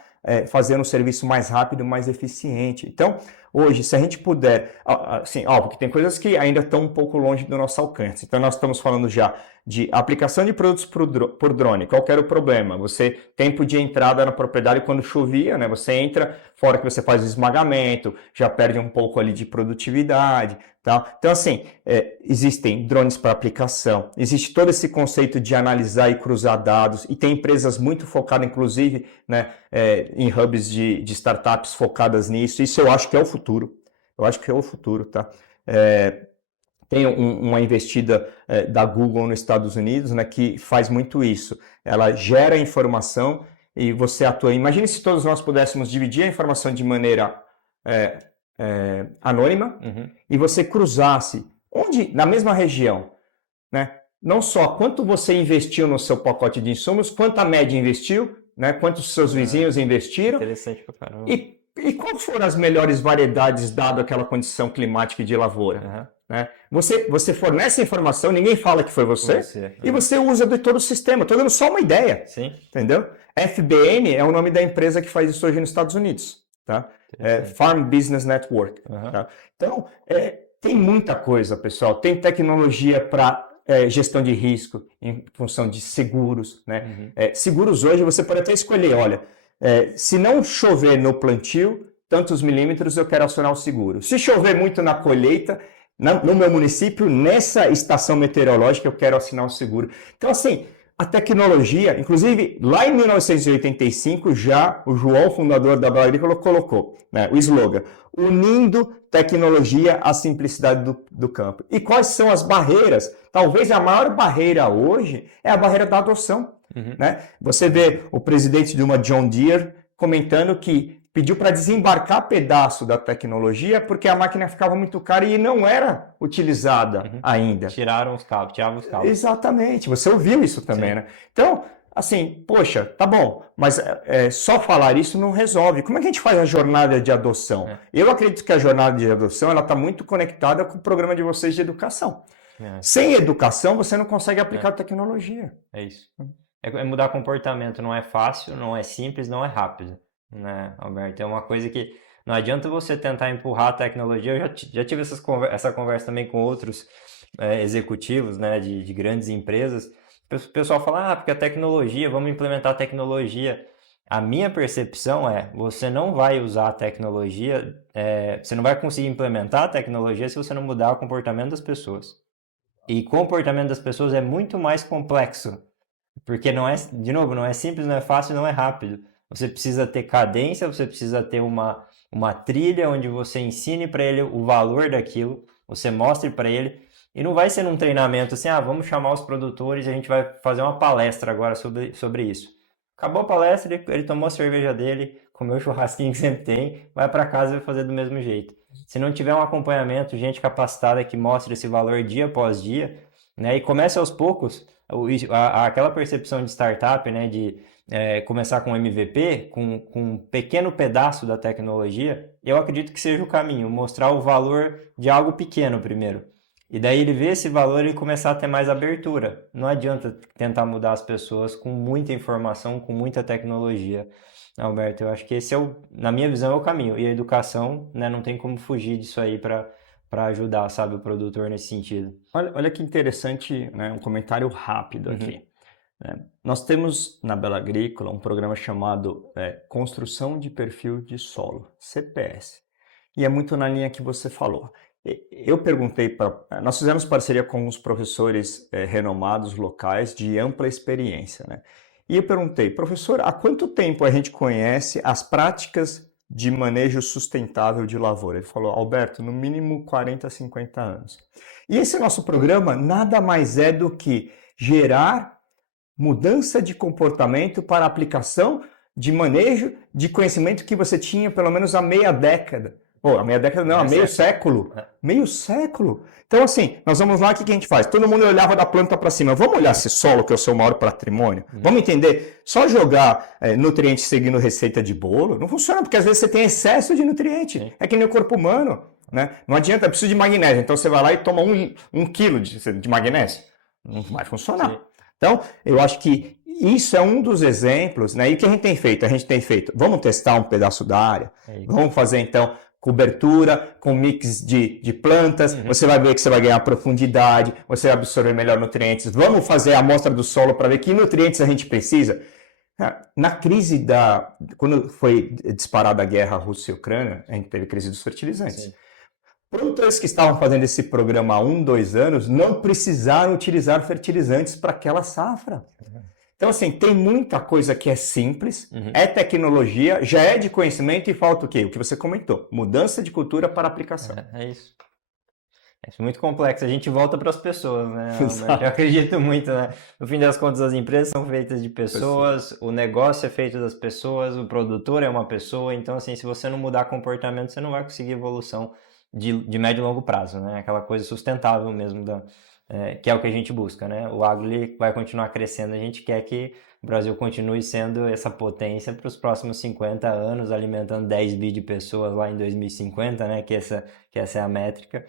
fazer um serviço mais rápido, mais eficiente. Então, hoje, se a gente puder, assim, porque tem coisas que ainda estão um pouco longe do nosso alcance. Então, nós estamos falando já de aplicação de produtos por drone. Qual que era o problema? Você, tempo de entrada na propriedade quando chovia, né? Você entra, fora que você faz o esmagamento, já perde um pouco ali de produtividade, tá? Então, assim, existem drones para aplicação, existe todo esse conceito de analisar e cruzar dados, e tem empresas muito focadas, inclusive, né, em hubs de startups focadas nisso. Isso eu acho que é o futuro. Eu acho que é o futuro, tá? Tem uma investida da Google nos Estados Unidos, né, que faz muito isso. Ela gera informação e você atua. Imagine se todos nós pudéssemos dividir a informação de maneira anônima e você cruzasse na mesma região, né? Não só quanto você investiu no seu pacote de insumos, quanto a média investiu, né? Quantos seus vizinhos investiram. Interessante pra caramba. E quais foram as melhores variedades dado aquela condição climática de lavoura? Né? Você fornece a informação, ninguém fala que foi você. E você usa de todo o sistema. Estou dando só uma ideia. Sim. Entendeu? FBN é o nome da empresa que faz isso hoje nos Estados Unidos. Tá? Farm Business Network. Tá? Então, tem muita coisa, pessoal. Tem tecnologia para gestão de risco em função de seguros. Né? Seguros hoje você pode até escolher, olha, se não chover no plantio, tantos milímetros eu quero acionar o seguro. Se chover muito na colheita, no meu município, nessa estação meteorológica, eu quero assinar o seguro. Então, assim, a tecnologia, inclusive, lá em 1985, já o João, fundador da Bela Agrícola, colocou, né, o slogan, unindo tecnologia à simplicidade do campo. E quais são as barreiras? Talvez a maior barreira hoje é a barreira da adoção. Né? Você vê o presidente de uma John Deere comentando que pediu para desembarcar pedaço da tecnologia porque a máquina ficava muito cara e não era utilizada ainda. Tiravam os cabos. Exatamente, você ouviu isso também, né? Então, assim, poxa, tá bom, mas só falar isso não resolve. Como é que a gente faz a jornada de adoção? Eu acredito que a jornada de adoção ela está muito conectada com o programa de vocês de educação. Sem educação, você não consegue aplicar tecnologia. É isso. É mudar comportamento, não é fácil, não é simples, não é rápido, né, Alberto? É uma coisa que não adianta você tentar empurrar a tecnologia. Eu já tive essa conversa também com outros executivos, né, de grandes empresas. O pessoal fala, porque a tecnologia, vamos implementar a tecnologia. A minha percepção você não vai usar a tecnologia, você não vai conseguir implementar a tecnologia se você não mudar o comportamento das pessoas. E o comportamento das pessoas é muito mais complexo. Porque não é simples, não é fácil, não é rápido. Você precisa ter cadência, você precisa ter uma trilha onde você ensine para ele o valor daquilo, você mostre para ele. E não vai ser num treinamento assim, vamos chamar os produtores e a gente vai fazer uma palestra agora sobre isso. Acabou a palestra, ele tomou a cerveja dele, comeu o churrasquinho que sempre tem, vai para casa e vai fazer do mesmo jeito. Se não tiver um acompanhamento, gente capacitada que mostre esse valor dia após dia, né, e comece aos poucos, aquela percepção de startup, né, de começar com MVP, com um pequeno pedaço da tecnologia, eu acredito que seja o caminho, mostrar o valor de algo pequeno primeiro. E daí ele vê esse valor e começar a ter mais abertura. Não adianta tentar mudar as pessoas com muita informação, com muita tecnologia. Alberto, eu acho que esse na minha visão, é o caminho. E a educação, né, não tem como fugir disso aí para ajudar, sabe, o produtor nesse sentido. Olha que interessante, né, um comentário rápido aqui. Nós temos na Bela Agrícola um programa chamado Construção de Perfil de Solo, CPS. E é muito na linha que você falou. Eu perguntei nós fizemos parceria com uns professores renomados locais de ampla experiência, né? E eu perguntei, professor, há quanto tempo a gente conhece as práticas de manejo sustentável de lavoura? Ele falou, Alberto, no mínimo 40, 50 anos. E esse nosso programa nada mais é do que gerar mudança de comportamento para aplicação de manejo de conhecimento que você tinha pelo menos há meia década. Pô, a meia década não, há meio século. Meio século. Então, assim, nós vamos lá, o que a gente faz? Todo mundo olhava da planta para cima. Vamos olhar esse solo, que é o seu maior patrimônio? Vamos entender? Só jogar nutrientes seguindo receita de bolo não funciona, porque às vezes você tem excesso de nutriente. Sim. É que nem o corpo humano. Né? Não adianta, precisa de magnésio. Então você vai lá e toma um quilo de magnésio. Não vai funcionar. Sim. Então, eu acho que isso é um dos exemplos, né? E o que a gente tem feito? A gente tem feito, vamos testar um pedaço da área, vamos fazer então cobertura com mix de plantas, você vai ver que você vai ganhar profundidade, você vai absorver melhor nutrientes, vamos fazer a amostra do solo para ver que nutrientes a gente precisa. Na crise quando foi disparada a guerra Rússia e Ucrânia, a gente teve crise dos fertilizantes. Sim. Produtores que estavam fazendo esse programa há 1, 2 anos não precisaram utilizar fertilizantes para aquela safra. Então, assim, tem muita coisa que é simples, é tecnologia, já é de conhecimento e falta o quê? O que você comentou, mudança de cultura para aplicação. É isso. É muito complexo. A gente volta para as pessoas, né? Eu acredito muito, né? No fim das contas, as empresas são feitas de pessoas, o negócio é feito das pessoas, o produtor é uma pessoa. Então, assim, se você não mudar comportamento, você não vai conseguir evolução de médio e longo prazo, né? Aquela coisa sustentável mesmo, que é o que a gente busca, né? O agro vai continuar crescendo. A gente quer que o Brasil continue sendo essa potência para os próximos 50 anos, alimentando 10 bi de pessoas lá em 2050, né? Que essa é a métrica.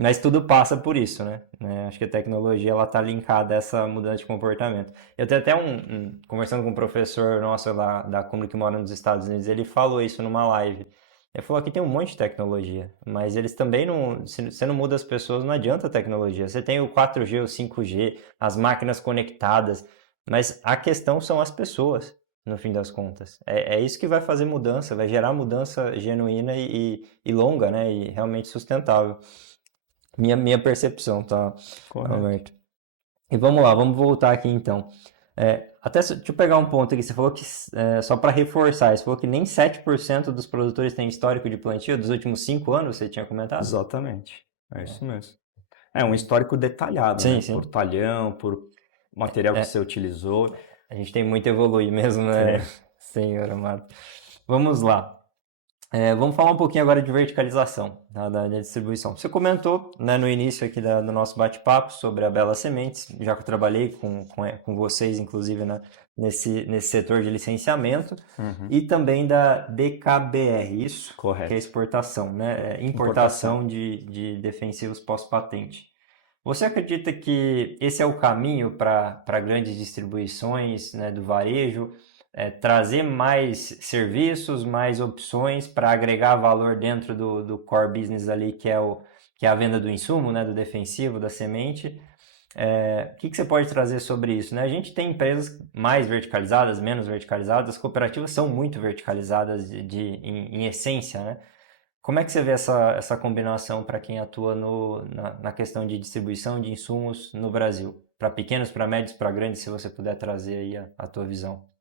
Mas tudo passa por isso, né? Acho que a tecnologia ela tá linkada a essa mudança de comportamento. Eu tenho até conversando com um professor nosso lá da Cumbri que mora nos Estados Unidos, ele falou isso numa live. Ele falou que tem um monte de tecnologia, mas eles também não... Se você não muda as pessoas, não adianta a tecnologia. Você tem o 4G, o 5G, as máquinas conectadas, mas a questão são as pessoas, no fim das contas. É isso que vai fazer mudança, vai gerar mudança genuína e longa, né? E realmente sustentável. Minha percepção, tá, Alberto? E vamos lá, vamos voltar aqui então. Deixa eu pegar um ponto aqui. Você falou que, só para reforçar, você falou que nem 7% dos produtores têm histórico de plantio dos últimos 5 anos, você tinha comentado? Exatamente, é isso mesmo. É um histórico detalhado, sim, né? Sim. Por talhão, por material que você utilizou. A gente tem muito a evoluir mesmo, né? Senhor amado. Vamos lá. Vamos falar um pouquinho agora de verticalização, tá, da distribuição. Você comentou, né, no início aqui do nosso bate-papo sobre a Bela Sementes, já que eu trabalhei com vocês, inclusive, né, nesse setor de licenciamento, e também da DKBR, isso? Correto. Que é exportação, né? Importação de defensivos pós-patente. Você acredita que esse é o caminho para grandes distribuições, né, do varejo? Trazer mais serviços, mais opções para agregar valor dentro do core business ali, que é a venda do insumo, né, do defensivo, da semente. O que você pode trazer sobre isso? Né? A gente tem empresas mais verticalizadas, menos verticalizadas, as cooperativas são muito verticalizadas em essência, né? Como é que você vê essa combinação para quem atua na questão de distribuição de insumos no Brasil? Para pequenos, para médios, para grandes, se você puder trazer aí a tua visão.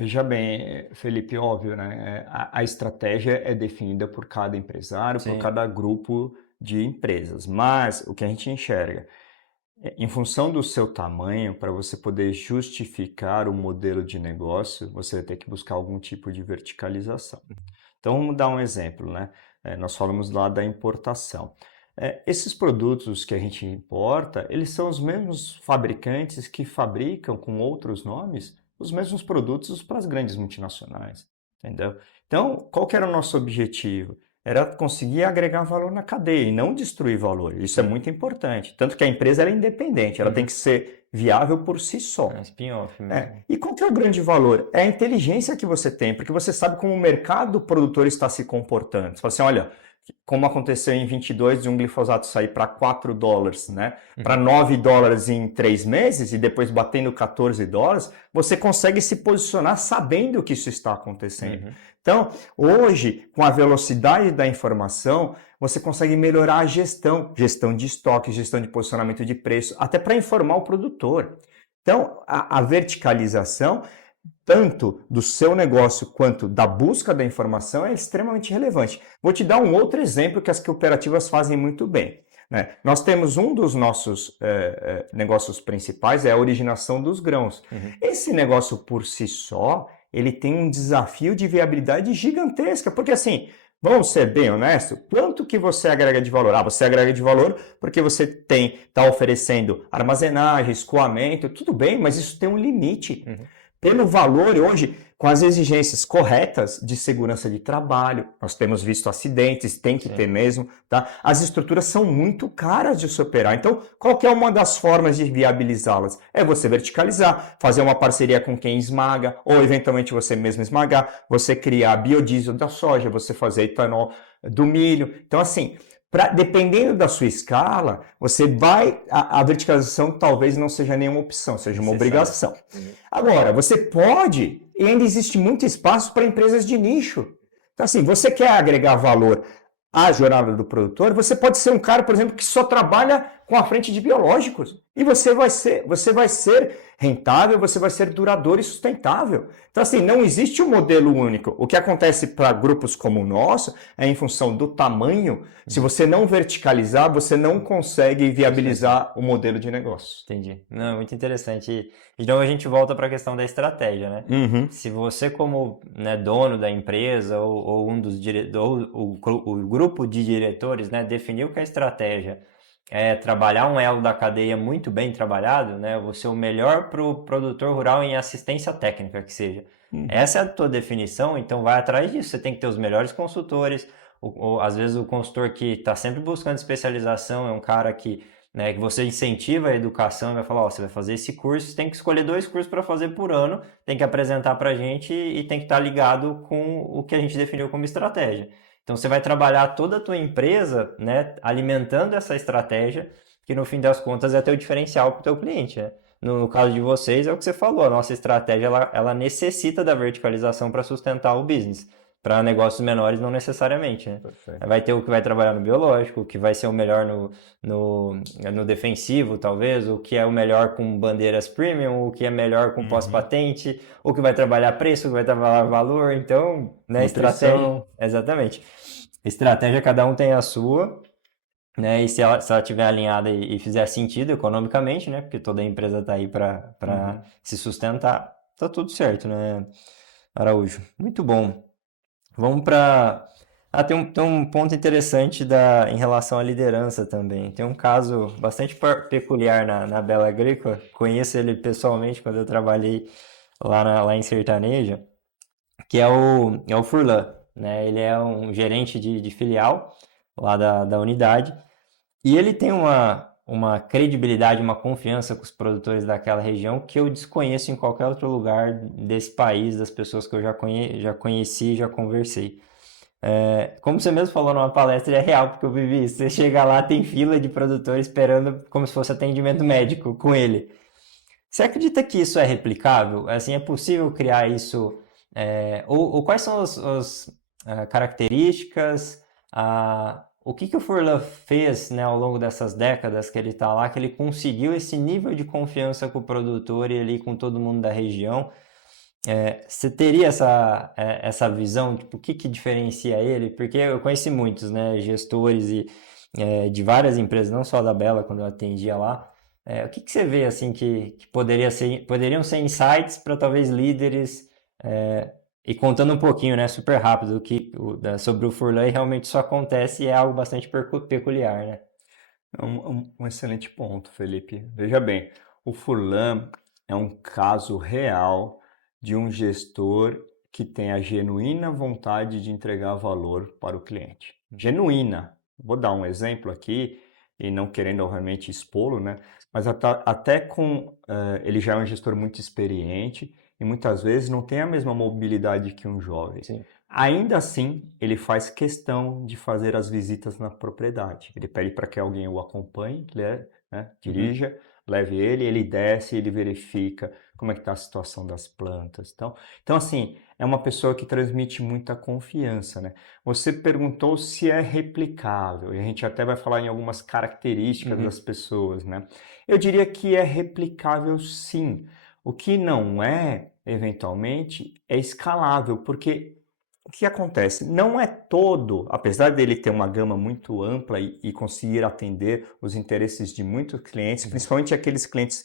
Veja bem, Felipe, óbvio, né? A estratégia é definida por cada empresário, por cada grupo de empresas. Mas o que a gente enxerga, em função do seu tamanho, para você poder justificar o modelo de negócio, você vai ter que buscar algum tipo de verticalização. Então, vamos dar um exemplo, né? Nós falamos lá da importação. Esses produtos que a gente importa, eles são os mesmos fabricantes que fabricam com outros nomes os mesmos produtos para as grandes multinacionais, entendeu? Então, qual que era o nosso objetivo? Era conseguir agregar valor na cadeia e não destruir valor. Isso é muito importante. Tanto que a empresa ela é independente, ela tem que ser viável por si só. É um spin-off mesmo. E qual que é o grande valor? É a inteligência que você tem, porque você sabe como o mercado produtor está se comportando. Você fala assim, olha, como aconteceu em 22 de um glifosato sair para $4, né? Para $9 em 3 meses e depois batendo $14, você consegue se posicionar sabendo que isso está acontecendo. Então, hoje, com a velocidade da informação, você consegue melhorar a gestão de estoque, gestão de posicionamento de preço, até para informar o produtor. Então, a verticalização, tanto do seu negócio quanto da busca da informação, é extremamente relevante. Vou te dar um outro exemplo que as cooperativas fazem muito bem. Né? Nós temos um dos nossos negócios principais, é a originação dos grãos. Esse negócio por si só, ele tem um desafio de viabilidade gigantesca, porque assim, vamos ser bem honestos, quanto que você agrega de valor? Você agrega de valor porque você está oferecendo armazenagem, escoamento, tudo bem, mas isso tem um limite. Pelo valor hoje, com as exigências corretas de segurança de trabalho, nós temos visto acidentes, tem que ter mesmo, tá? As estruturas são muito caras de se operar. Então, qual que é uma das formas de viabilizá-las? É você verticalizar, fazer uma parceria com quem esmaga, ou eventualmente você mesmo esmagar, você criar biodiesel da soja, você fazer etanol do milho. Então, assim, dependendo da sua escala, você vai. A verticalização talvez não seja nenhuma opção, seja uma obrigação. Agora, você pode, e ainda existe muito espaço para empresas de nicho. Então, assim, você quer agregar valor à jornada do produtor, você pode ser um cara, por exemplo, que só trabalha com a frente de biológicos. E você vai ser rentável, você vai ser duradouro e sustentável. Então, assim, não existe um modelo único. O que acontece para grupos como o nosso é em função do tamanho. Se você não verticalizar, você não consegue viabilizar o modelo de negócio. Entendi. Não, muito interessante. Então a gente volta para a questão da estratégia, né? Se você como, né, dono da empresa ou um dos o grupo de diretores, né, definiu que a estratégia é trabalhar um elo da cadeia muito bem trabalhado, né? Você é o melhor para o produtor rural em assistência técnica que seja. Essa é a tua definição, então vai atrás disso. Você tem que ter os melhores consultores. Às vezes o consultor que está sempre buscando especialização é um cara que, né, que você incentiva a educação e vai falar, você vai fazer esse curso, você tem que escolher 2 cursos para fazer por ano, tem que apresentar para a gente e tem que estar ligado com o que a gente definiu como estratégia. Então você vai trabalhar toda a tua empresa, né, alimentando essa estratégia, que no fim das contas é teu diferencial para o teu cliente, né? No caso de vocês, é o que você falou, a nossa estratégia ela necessita da verticalização para sustentar o business. Para negócios menores, não necessariamente, né? Vai ter o que vai trabalhar no biológico, o que vai ser o melhor no defensivo, talvez, o que é o melhor com bandeiras premium, o que é melhor com pós-patente, o que vai trabalhar preço, o que vai trabalhar valor. Então, né, estratégia. Exatamente. Estratégia, cada um tem a sua, né? E se ela estiver alinhada e fizer sentido economicamente, né? Porque toda empresa está aí para se sustentar, tá tudo certo, né, Araújo? Muito bom. Vamos para. Tem um ponto interessante em relação à liderança também. Tem um caso bastante peculiar na Bela Agrícola. Conheço ele pessoalmente quando eu trabalhei lá em Sertaneja, que é o Furlan, né? Ele é um gerente de filial lá da unidade. E ele tem uma credibilidade, uma confiança com os produtores daquela região que eu desconheço em qualquer outro lugar desse país, das pessoas que eu já conheci, já conversei. Como você mesmo falou numa palestra, é real, porque eu vivi isso. Você chega lá, tem fila de produtor esperando como se fosse atendimento médico com ele. Você acredita que isso é replicável? Assim, é possível criar isso? Ou quais são as características, o que o Furlan fez, né, ao longo dessas décadas que ele está lá, que ele conseguiu esse nível de confiança com o produtor e ali com todo mundo da região? Você teria essa visão, tipo, o que diferencia ele? Porque eu conheci muitos, né, gestores de várias empresas, não só da Bela, quando eu atendia lá. O que você vê assim que poderiam ser insights para talvez líderes, e contando um pouquinho, né, super rápido, sobre o Furlan, e realmente isso acontece e é algo bastante peculiar, né? Um excelente ponto, Felipe. Veja bem, o Furlan é um caso real de um gestor que tem a genuína vontade de entregar valor para o cliente. Genuína. Vou dar um exemplo aqui. e não querendo, obviamente, expô-lo, né? Mas até com ele já é um gestor muito experiente e muitas vezes não tem a mesma mobilidade que um jovem. Sim. Ainda assim, ele faz questão de fazer as visitas na propriedade. Ele pede para que alguém o acompanhe, né, dirija, leve ele, ele desce, ele verifica como é que está a situação das plantas. Então, assim, é uma pessoa que transmite muita confiança, né? Você perguntou se é replicável, e a gente até vai falar em algumas características das pessoas, né? Eu diria que é replicável sim. O que não é, eventualmente, é escalável, porque o que acontece? Não é todo, apesar dele ter uma gama muito ampla e conseguir atender os interesses de muitos clientes, principalmente aqueles clientes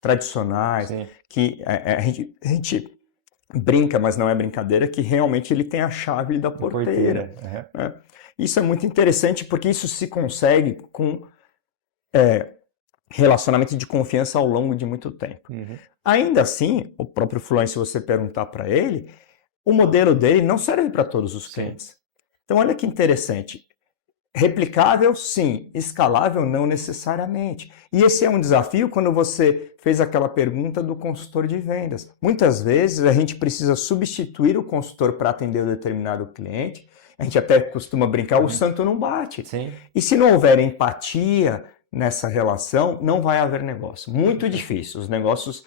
tradicionais, Sim. que a gente brinca, mas não é brincadeira, que realmente ele tem a chave da porteira. Né? Isso é muito interessante porque isso se consegue com relacionamento de confiança ao longo de muito tempo. Ainda assim, o próprio fulano, se você perguntar para ele, o modelo dele não serve para todos os clientes. Então, olha que interessante. Replicável, sim. Escalável, não necessariamente. E esse é um desafio quando você fez aquela pergunta do consultor de vendas. Muitas vezes a gente precisa substituir o consultor para atender um determinado cliente. A gente até costuma brincar, o santo não bate. Sim. E se não houver empatia nessa relação, não vai haver negócio. Muito difícil. Os negócios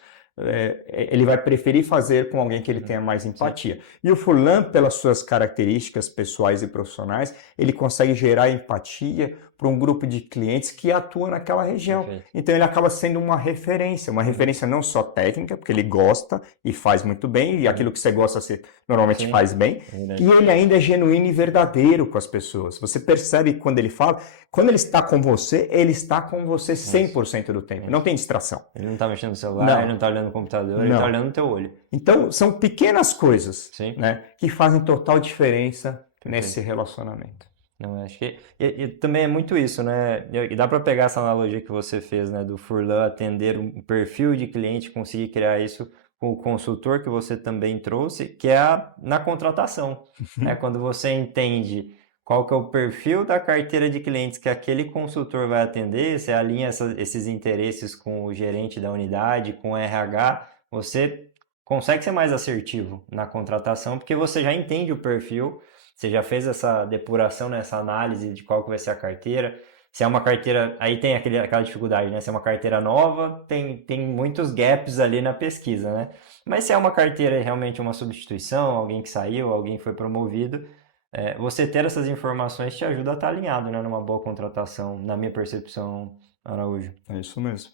ele vai preferir fazer com alguém que ele tenha mais empatia. E o Furlan, pelas suas características pessoais e profissionais, ele consegue gerar empatia para um grupo de clientes que atua naquela região. Perfeito. Então ele acaba sendo uma referência não só técnica, porque ele gosta e faz muito bem, e aquilo que você gosta você normalmente faz bem, e ele ainda é genuíno e verdadeiro com as pessoas. Você percebe quando ele fala, quando ele está com você 100% do tempo, não tem distração. Ele não está mexendo no celular, ele não está olhando no computador, ele está olhando no teu olho. Então, são pequenas coisas, né, que fazem total diferença nesse relacionamento. Não, acho que e também é muito isso, né? E dá para pegar essa analogia que você fez, né, do Furlan atender um perfil de cliente, conseguir criar isso com o consultor que você também trouxe, que é na contratação, né? Quando você entende qual que é o perfil da carteira de clientes que aquele consultor vai atender, você alinha esses interesses com o gerente da unidade, com o RH, você consegue ser mais assertivo na contratação, porque você já entende o perfil. Você já fez essa depuração, né, essa análise de qual que vai ser a carteira. Se é uma carteira, aí tem aquela dificuldade, né? Se é uma carteira nova, tem muitos gaps ali na pesquisa, né? Mas se é uma carteira realmente uma substituição, alguém que saiu, alguém que foi promovido, você ter essas informações te ajuda a estar alinhado, né, numa boa contratação, na minha percepção, Araújo. É isso mesmo.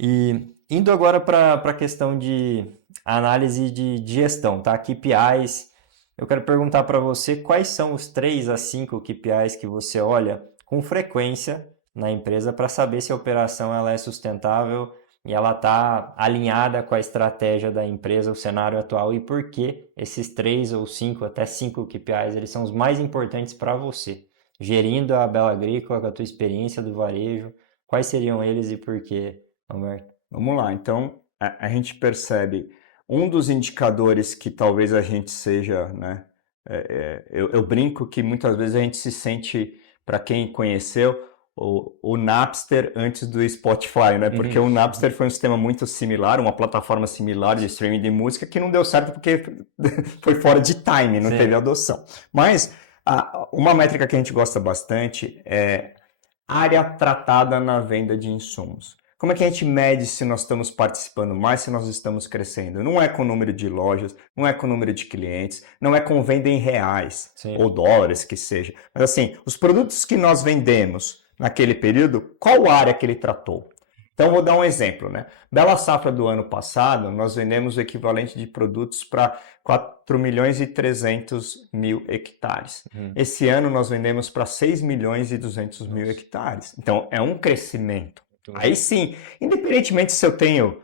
E indo agora para a questão de análise de gestão, tá? KPIs. Eu quero perguntar para você quais são os 3 a 5 KPIs que você olha com frequência na empresa para saber se a operação ela é sustentável e ela está alinhada com a estratégia da empresa, o cenário atual, e por que esses 3 ou 5, até 5 KPIs, eles são os mais importantes para você, gerindo a Bela Agrícola, com a tua experiência do varejo, quais seriam eles e por quê, Humberto? Vamos lá, então a gente percebe um dos indicadores que talvez a gente seja, né? Eu brinco que muitas vezes a gente se sente, para quem conheceu, o Napster antes do Spotify, né? Porque o Napster foi um sistema muito similar, uma plataforma similar de streaming de música que não deu certo porque foi fora de time, não teve adoção. Mas uma métrica que a gente gosta bastante é área tratada na venda de insumos. Como é que a gente mede se nós estamos participando mais, se nós estamos crescendo? Não é com o número de lojas, não é com o número de clientes, não é com venda em reais ou dólares que seja. Mas assim, os produtos que nós vendemos naquele período, qual área que ele tratou? Então, vou dar um exemplo, né? Bela Safra do ano passado, nós vendemos o equivalente de produtos para 4 milhões e 300 mil hectares. Esse ano, nós vendemos para 6 milhões e 200 mil hectares. Então, é um crescimento. Aí sim, independentemente se eu tenho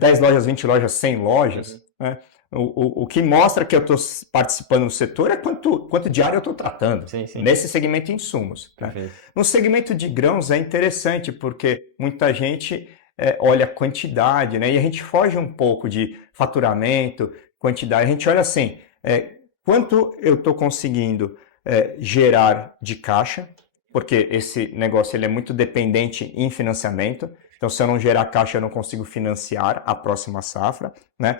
10 lojas, 20 lojas, 100 lojas, né, o que mostra que eu estou participando no setor é quanto diário eu estou tratando, nesse segmento de insumos. Né? No segmento de grãos é interessante, porque muita gente olha a quantidade, né? E a gente foge um pouco de faturamento, quantidade, a gente olha assim, quanto eu estou conseguindo gerar de caixa, porque esse negócio ele é muito dependente em financiamento. Então, se eu não gerar caixa, eu não consigo financiar a próxima safra, né?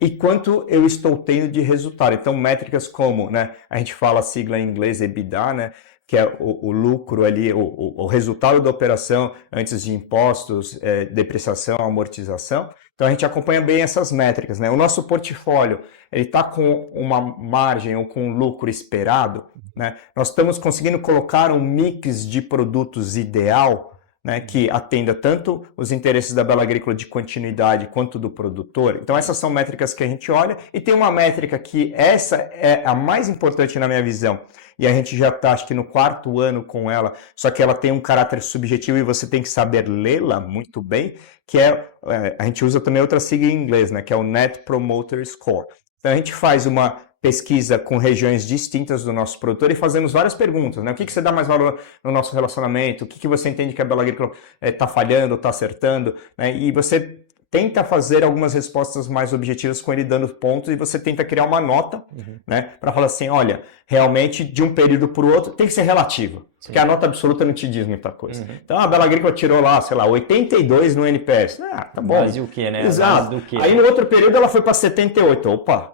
E quanto eu estou tendo de resultado. Então, métricas como, né, a gente fala a sigla em inglês EBITDA, né, que é o lucro ali, o resultado da operação antes de impostos, depreciação, amortização. Então, a gente acompanha bem essas métricas, né? O nosso portfólio, ele está com uma margem ou com um lucro esperado, né? Nós estamos conseguindo colocar um mix de produtos ideal, né, que atenda tanto os interesses da Bela Agrícola de continuidade quanto do produtor. Então essas são métricas que a gente olha e tem uma métrica que essa é a mais importante na minha visão e a gente já está acho que no 4º ano com ela, só que ela tem um caráter subjetivo e você tem que saber lê-la muito bem, que a gente usa também outra sigla em inglês, né, que é o Net Promoter Score. Então a gente faz uma pesquisa com regiões distintas do nosso produtor e fazemos várias perguntas, né? O que você dá mais valor no nosso relacionamento? O que você entende que a Bela Agrícola está falhando, está acertando? Né? E você tenta fazer algumas respostas mais objetivas com ele dando pontos e você tenta criar uma nota, né? Para falar assim, olha, realmente de um período para o outro tem que ser relativo, porque a nota absoluta não te diz muita coisa. Então a Bela Agrícola tirou lá, sei lá, 82 no NPS. Ah, tá bom. Mas e o que, né? Exato. Do que, aí no outro período ela foi para 78. Opa!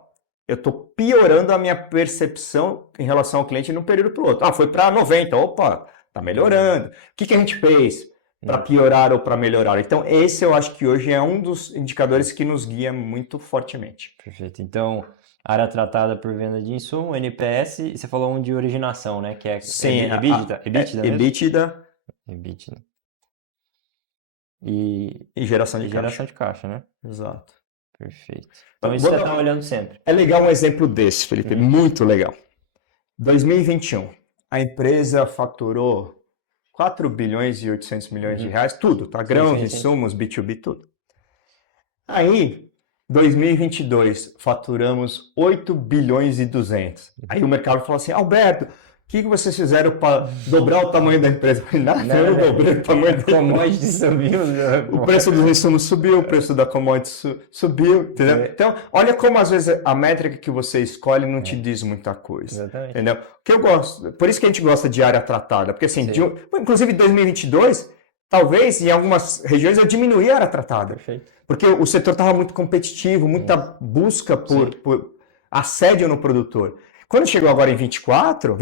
Eu estou piorando a minha percepção em relação ao cliente de um período para o outro. Ah, foi para 90. Opa, está melhorando. O que a gente fez para piorar ou para melhorar? Então, esse eu acho que hoje é um dos indicadores que nos guia muito fortemente. Perfeito. Então, área tratada por venda de insumo, NPS, e você falou um de originação, né? Que é Sim, EBITDA? EBITDA mesmo? EBITDA EBITDA. E geração de caixa. geração de caixa, né? Exato. Perfeito. Então isso você está olhando sempre. É legal um exemplo desse, Felipe, muito legal. 2021, a empresa faturou 4 bilhões e 800 milhões de reais, tudo, tá? Grãos, insumos, B2B, tudo. Aí, 2022, faturamos 8 bilhões e 200. Aí o mercado falou assim, Alberto, o que vocês fizeram para dobrar o tamanho da empresa? Nada, eu dobrei o tamanho da commodity subiu. O preço dos insumos subiu, o preço da commodity subiu, entendeu? Então, olha como às vezes a métrica que você escolhe não te diz muita coisa, Exatamente. entendeu? Que eu gosto, por isso que a gente gosta de área tratada, porque assim, inclusive em 2022, talvez em algumas regiões eu diminuí a área tratada. Perfeito. Porque o setor estava muito competitivo, muita busca por assédio no produtor. Quando chegou agora em 24,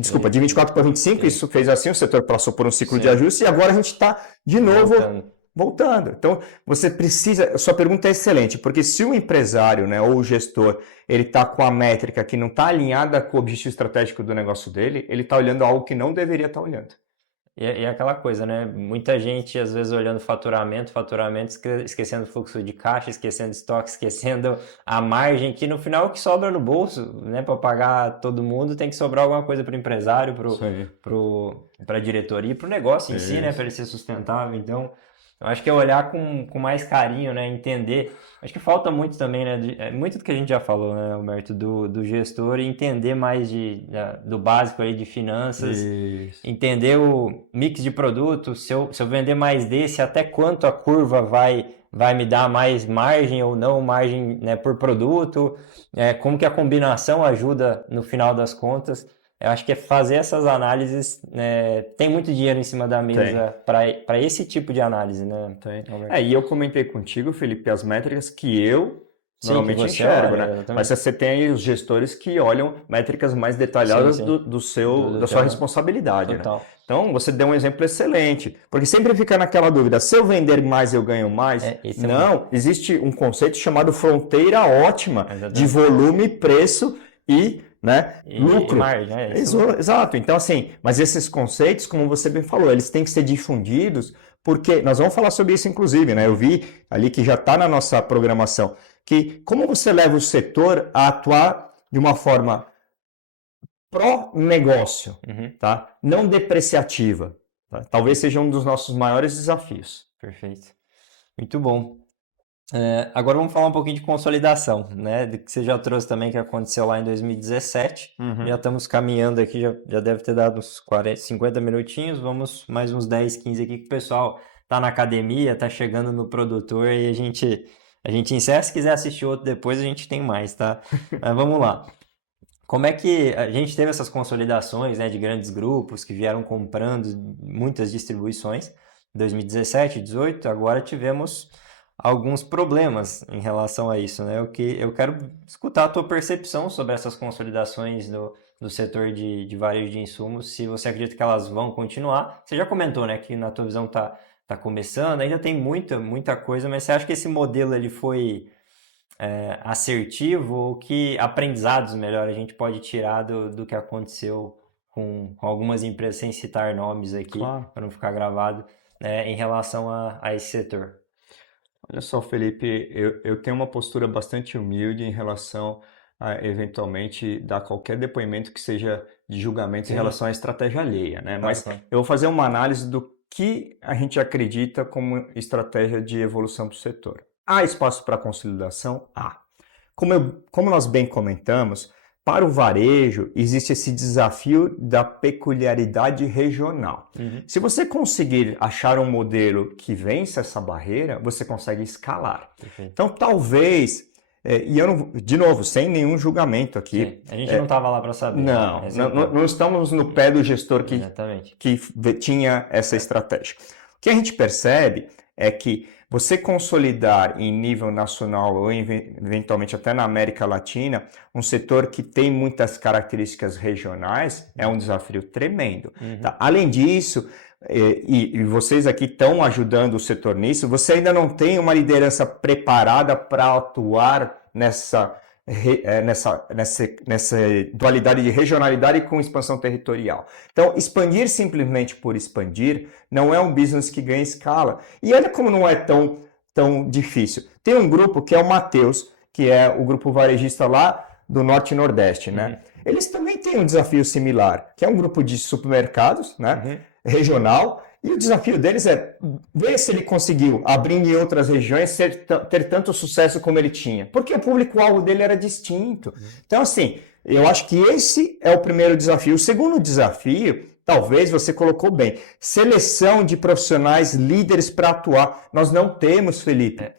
desculpa, de 24 para 25, isso fez assim, o setor passou por um ciclo de ajuste e agora a gente está de novo voltando. Então, você precisa, sua pergunta é excelente, porque se o empresário, né, ou o gestor, ele está com a métrica que não está alinhada com o objetivo estratégico do negócio dele, ele está olhando algo que não deveria estar olhando. E aquela coisa, né? Muita gente, às vezes, olhando faturamento, esquecendo o fluxo de caixa, esquecendo estoque, esquecendo a margem, que no final o que sobra no bolso, né? Para pagar todo mundo, tem que sobrar alguma coisa para o empresário, para a diretoria e para o negócio em si, né? Para ele ser sustentável. Então, eu acho que é olhar com mais carinho, né? Entender. Acho que falta muito também, né? Muito do que a gente já falou, né, Alberto, do gestor e entender mais do básico aí de finanças, entender o mix de produtos, se eu vender mais desse, até quanto a curva vai me dar mais margem ou não, margem, né, por produto, como que a combinação ajuda no final das contas. Eu acho que é fazer essas análises, né, tem muito dinheiro em cima da mesa para esse tipo de análise, né? E eu comentei contigo, Felipe, as métricas que eu normalmente enxergo, né? Mas você tem aí os gestores que olham métricas mais detalhadas da sua responsabilidade, né? Então, você deu um exemplo excelente, porque sempre fica naquela dúvida, se eu vender mais, eu ganho mais? Não, existe um conceito chamado fronteira ótima de volume, preço e lucro. Margem, Exato. Então, assim, mas esses conceitos, como você bem falou, eles têm que ser difundidos, porque nós vamos falar sobre isso, inclusive, né? Eu vi ali que já está na nossa programação, que como você leva o setor a atuar de uma forma pró-negócio, tá? Não depreciativa. Tá? Talvez seja um dos nossos maiores desafios. Perfeito. Muito bom. Agora vamos falar um pouquinho de consolidação, né? Do que você já trouxe também, que aconteceu lá em 2017. Já estamos caminhando aqui, já deve ter dado uns 50 minutinhos. Vamos mais uns 10, 15 aqui, que o pessoal tá na academia, tá chegando no produtor e a gente encerra. Se quiser assistir outro depois, a gente tem mais, tá? Mas vamos lá. como é que a gente teve essas consolidações, né, de grandes grupos que vieram comprando muitas distribuições em 2017, 2018, agora tivemos alguns problemas em relação a isso, né? Eu quero escutar a tua percepção sobre essas consolidações do setor de varejo de insumos, se você acredita que elas vão continuar. Você já comentou, né, que na tua visão tá começando, ainda tem muita coisa, mas você acha que esse modelo ele foi assertivo ou que aprendizados melhor a gente pode tirar do que aconteceu com algumas empresas, sem citar nomes aqui, Claro. para não ficar gravado, em relação a esse setor? Olha só, Felipe, eu tenho uma postura bastante humilde em relação a eventualmente dar qualquer depoimento que seja de julgamento em Sim. relação à estratégia alheia, né? Mas Claro. eu vou fazer uma análise do que a gente acredita como estratégia de evolução do setor. Há espaço para consolidação? Há. Como nós bem comentamos, para o varejo existe esse desafio da peculiaridade regional. Uhum. Se você conseguir achar um modelo que vença essa barreira, você consegue escalar. Perfeito. Então, talvez, e eu não, de novo, sem nenhum julgamento aqui. Sim. A gente não estava lá para saber. Não, Esse é o ponto. não estamos no pé do gestor Exatamente. que tinha essa estratégia. O que a gente percebe é que você consolidar em nível nacional ou eventualmente até na América Latina um setor que tem muitas características regionais é um desafio tremendo. Uhum. Tá? Além disso, e vocês aqui estão ajudando o setor nisso, você ainda não tem uma liderança preparada para atuar nessa dualidade de regionalidade com expansão territorial. Então, expandir simplesmente por expandir não é um business que ganha escala. E olha como não é tão difícil. Tem um grupo que é o Mateus, que é o grupo varejista lá do Norte e Nordeste, né? Eles também têm um desafio similar, que é um grupo de supermercados, né? Regional. E o desafio deles é ver se ele conseguiu abrir em outras regiões, ter tanto sucesso como ele tinha. Porque o público-alvo dele era distinto. Então, assim, eu acho que esse é o primeiro desafio. O segundo desafio, talvez você colocou bem, seleção de profissionais líderes para atuar. Nós não temos, Felipe.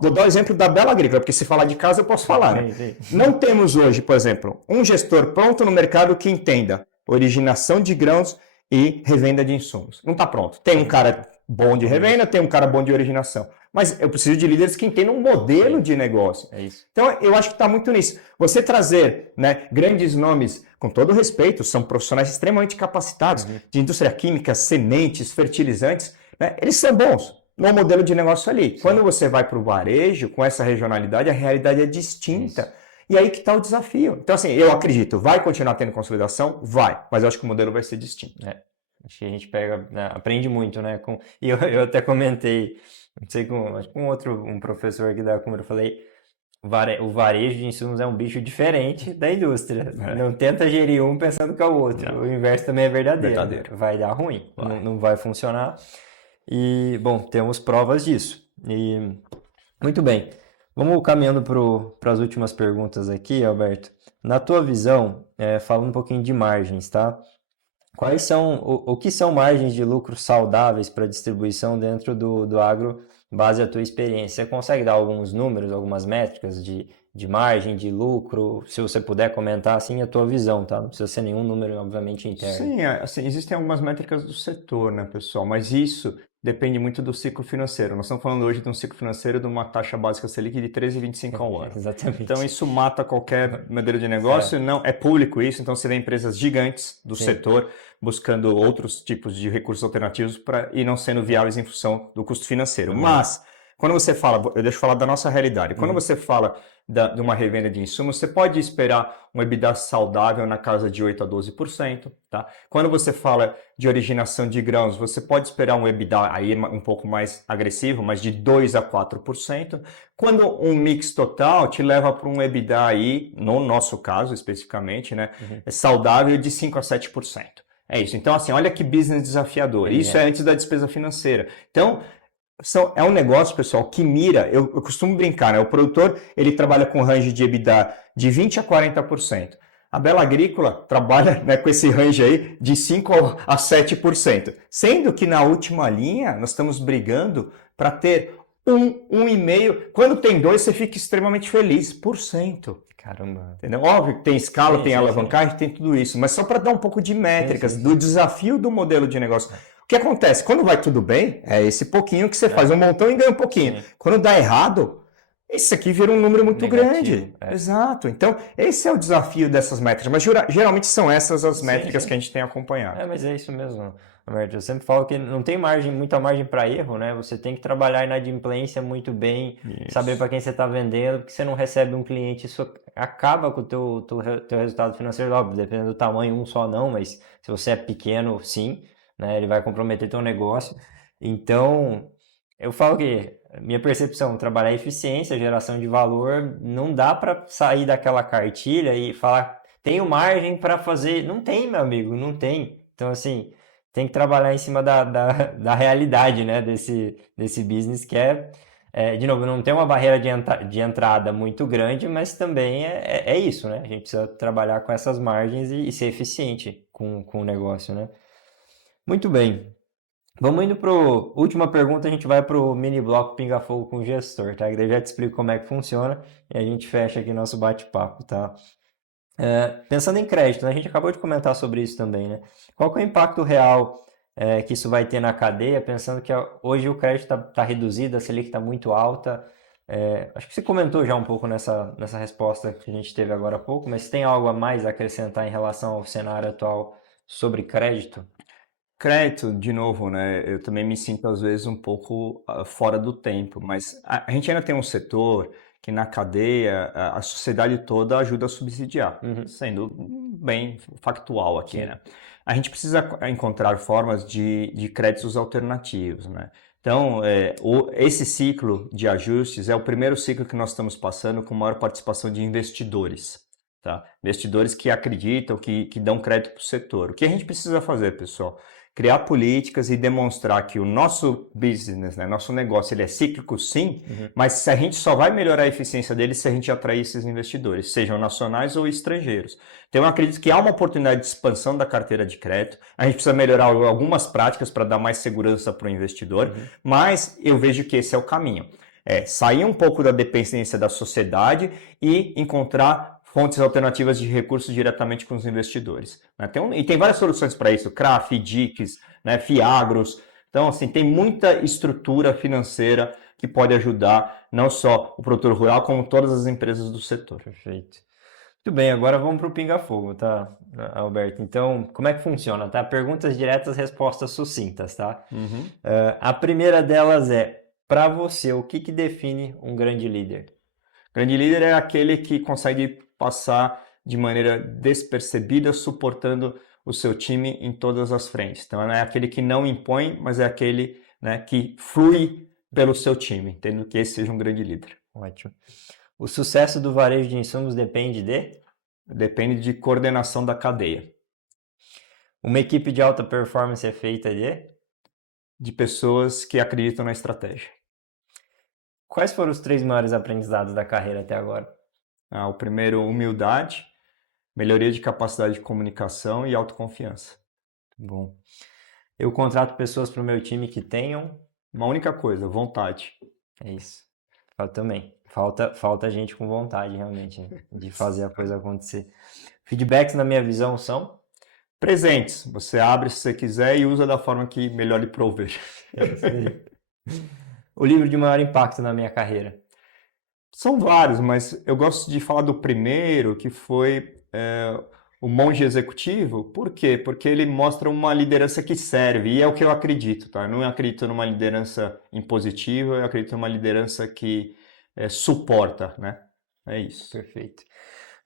Vou dar o exemplo da Bela Agrícola, porque se falar de casa eu posso falar, né? Sim. Não temos hoje, por exemplo, um gestor pronto no mercado que entenda originação de grãos e revenda de insumos. Não está pronto. Tem um cara bom de revenda, tem um cara bom de originação. Mas eu preciso de líderes que entendam um modelo de negócio. É isso. Então, eu acho que está muito nisso. Você trazer, né, grandes nomes, com todo respeito, são profissionais extremamente capacitados, de indústria química, sementes, fertilizantes, né, eles são bons no modelo de negócio ali. Sim. Quando você vai para o varejo, com essa regionalidade, a realidade é distinta. Isso. E aí que está o desafio. Então, assim, eu acredito, vai continuar tendo consolidação? Vai. Mas eu acho que o modelo vai ser distinto. Acho que a gente pega, né, aprende muito, né? E eu até comentei, não sei, com um professor aqui da Cumbra, eu falei, o varejo de insumos é um bicho diferente da indústria. Não tenta gerir um pensando que é o outro. Não. O inverso também é verdadeiro. Vai dar ruim, não vai funcionar. E, bom, temos provas disso. E, muito bem. Vamos caminhando para as últimas perguntas aqui, Alberto. Na tua visão, falando um pouquinho de margens, tá? Quais são, o que são margens de lucro saudáveis para distribuição dentro do agro, base à tua experiência? Você consegue dar alguns números, algumas métricas de margem, de lucro? Se você puder comentar, assim, a tua visão, tá? Não precisa ser nenhum número, obviamente, interno. Sim, assim, existem algumas métricas do setor, né, pessoal? Mas isso depende muito do ciclo financeiro. Nós estamos falando hoje de um ciclo financeiro de uma taxa básica Selic de 13,25 ao ano. Exatamente. Então isso mata qualquer modelo de negócio. Não é público isso, então você vê empresas gigantes do setor buscando outros tipos de recursos alternativos e não sendo viáveis em função do custo financeiro. Mas quando você fala, eu deixo falar da nossa realidade, quando você fala de uma revenda de insumos, você pode esperar um EBITDA saudável na casa de 8 a 12%. Tá? Quando você fala de originação de grãos, você pode esperar um EBITDA aí um pouco mais agressivo, mas de 2 a 4%. Quando um mix total te leva para um EBITDA aí, no nosso caso especificamente, né, saudável de 5 a 7%. É isso. Então, assim, olha que business desafiador. Isso é antes da despesa financeira. Então, é um negócio, pessoal, que mira, eu costumo brincar, né? O produtor, ele trabalha com range de EBITDA de 20% a 40%. A Bela Agrícola trabalha, né, com esse range aí de 5% a 7%. Sendo que na última linha, nós estamos brigando para ter 1,5%. Quando tem 2%, você fica extremamente feliz, por cento. Caramba. Entendeu? Óbvio que tem escala, Sim, tem sim, alavancagem, tem tudo isso, mas só para dar um pouco de métricas sim. do desafio do modelo de negócio. O que acontece? Quando vai tudo bem, é esse pouquinho que você faz um montão e ganha um pouquinho. Sim. Quando dá errado, isso aqui vira um número muito Negativo, grande. Exato. Então, esse é o desafio dessas métricas, mas geralmente são essas as métricas que a gente tem acompanhado. Mas é isso mesmo, Roberto. Eu sempre falo que não tem muita margem para erro, né? Você tem que trabalhar a inadimplência muito bem, saber Isso. para quem você está vendendo, porque você não recebe um cliente, isso acaba com o teu resultado financeiro, óbvio, dependendo do tamanho, um só não, mas se você é pequeno, sim, né? Ele vai comprometer teu negócio. Então, eu falo que minha percepção, trabalhar eficiência, geração de valor, não dá para sair daquela cartilha e falar tenho margem para fazer. Não tem, meu amigo, não tem. Então, assim, tem que trabalhar em cima da realidade, né, desse business que de novo, não tem uma barreira de entrada muito grande, mas também é isso, né? A gente precisa trabalhar com essas margens e ser eficiente com o negócio, né? Muito bem. Vamos indo para a última pergunta, a gente vai para o mini bloco Pinga Fogo com o gestor, tá? Que daí eu já te explico como é que funciona e a gente fecha aqui nosso bate-papo, tá? Pensando em crédito, né, a gente acabou de comentar sobre isso também, né? Qual que é o impacto real que isso vai ter na cadeia, pensando que hoje o crédito está reduzido, a Selic está muito alta. Acho que você comentou já um pouco nessa resposta que a gente teve agora há pouco, mas tem algo a mais a acrescentar em relação ao cenário atual sobre crédito? Crédito, de novo, né? Eu também me sinto às vezes um pouco fora do tempo, mas a gente ainda tem um setor que na cadeia a sociedade toda ajuda a subsidiar, sendo bem factual aqui, Sim. né? A gente precisa encontrar formas de créditos alternativos, né? Então, esse ciclo de ajustes é o primeiro ciclo que nós estamos passando com maior participação de investidores. Tá? Investidores que acreditam, que dão crédito para o setor. O que a gente precisa fazer, pessoal? Criar políticas e demonstrar que o nosso business, né, nosso negócio, ele é cíclico sim, mas se a gente só vai melhorar a eficiência dele se a gente atrair esses investidores, sejam nacionais ou estrangeiros. Então eu acredito que há uma oportunidade de expansão da carteira de crédito, a gente precisa melhorar algumas práticas para dar mais segurança para o investidor, mas eu vejo que esse é o caminho. Sair um pouco da dependência da sociedade e encontrar fontes alternativas de recursos diretamente com os investidores. Né? E tem várias soluções para isso, CRA, FDICs, né, FIAGROS. Então, assim, tem muita estrutura financeira que pode ajudar não só o produtor rural, como todas as empresas do setor. Perfeito. Muito bem, agora vamos para o Pinga Fogo, tá, Alberto? Então, como é que funciona, tá? Perguntas diretas, respostas sucintas, tá? A primeira delas é, para você, o que define um grande líder? Grande líder é aquele que consegue passar de maneira despercebida, suportando o seu time em todas as frentes. Então, não é aquele que não impõe, mas é aquele, né, que flui pelo seu time, entendo que esse seja um grande líder. Ótimo. O sucesso do varejo de insumos depende de? Depende de coordenação da cadeia. Uma equipe de alta performance é feita de pessoas que acreditam na estratégia. Quais foram os 3 maiores aprendizados da carreira até agora? O primeiro, humildade, melhoria de capacidade de comunicação e autoconfiança. Bom. Eu contrato pessoas para o meu time que tenham... Uma única coisa, vontade. É isso. Também. Falta gente com vontade, realmente, de fazer a coisa acontecer. Feedbacks, na minha visão, são? Presentes. Você abre se você quiser e usa da forma que melhor lhe prover. É isso aí. O livro de maior impacto na minha carreira? São vários, mas eu gosto de falar do primeiro, que foi o Monge Executivo. Por quê? Porque ele mostra uma liderança que serve, e é o que eu acredito, tá? Eu não acredito numa liderança impositiva, eu acredito numa liderança que suporta, né? É isso. Perfeito.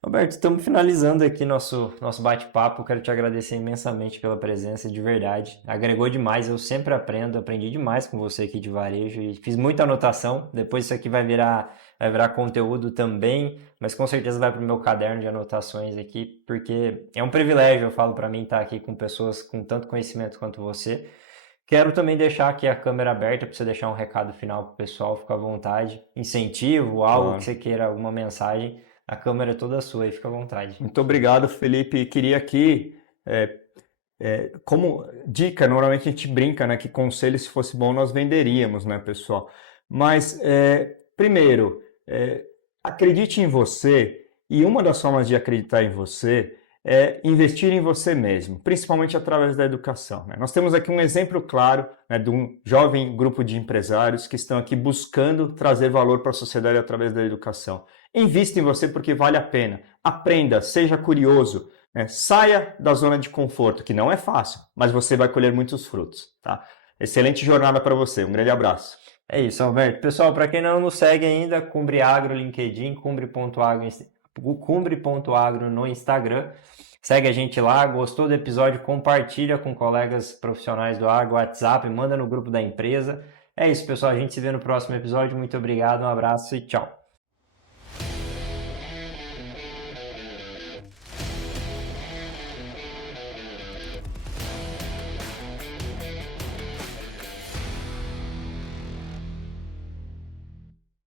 Roberto, estamos finalizando aqui nosso bate-papo. Quero te agradecer imensamente pela presença, de verdade. Agregou demais, eu sempre aprendi demais com você aqui de varejo e fiz muita anotação. Depois isso aqui vai virar conteúdo também, mas com certeza vai para o meu caderno de anotações aqui, porque é um privilégio, eu falo para mim, estar aqui com pessoas com tanto conhecimento quanto você. Quero também deixar aqui a câmera aberta para você deixar um recado final para o pessoal, fica à vontade. Incentivo, algo Claro. que você queira, alguma mensagem. A câmera é toda sua e fica à vontade. Muito obrigado, Felipe. Queria aqui, como dica, normalmente a gente brinca, né, que conselho, se fosse bom, nós venderíamos, né, pessoal? Mas, primeiro, acredite em você E uma das formas de acreditar em você é investir em você mesmo, principalmente através da educação, né? Nós temos aqui um exemplo claro, né, de um jovem grupo de empresários que estão aqui buscando trazer valor para a sociedade através da educação. Invista em você porque vale a pena. Aprenda, seja curioso, né? Saia da zona de conforto, que não é fácil, mas você vai colher muitos frutos, tá? Excelente jornada para você. Um grande abraço. É isso, Alberto. Pessoal, para quem não nos segue ainda, Cumbre Agro LinkedIn, Cumbre.agro no Instagram. Segue a gente lá, gostou do episódio, compartilha com colegas profissionais do agro, WhatsApp, manda no grupo da empresa. É isso, pessoal. A gente se vê no próximo episódio. Muito obrigado, um abraço e tchau.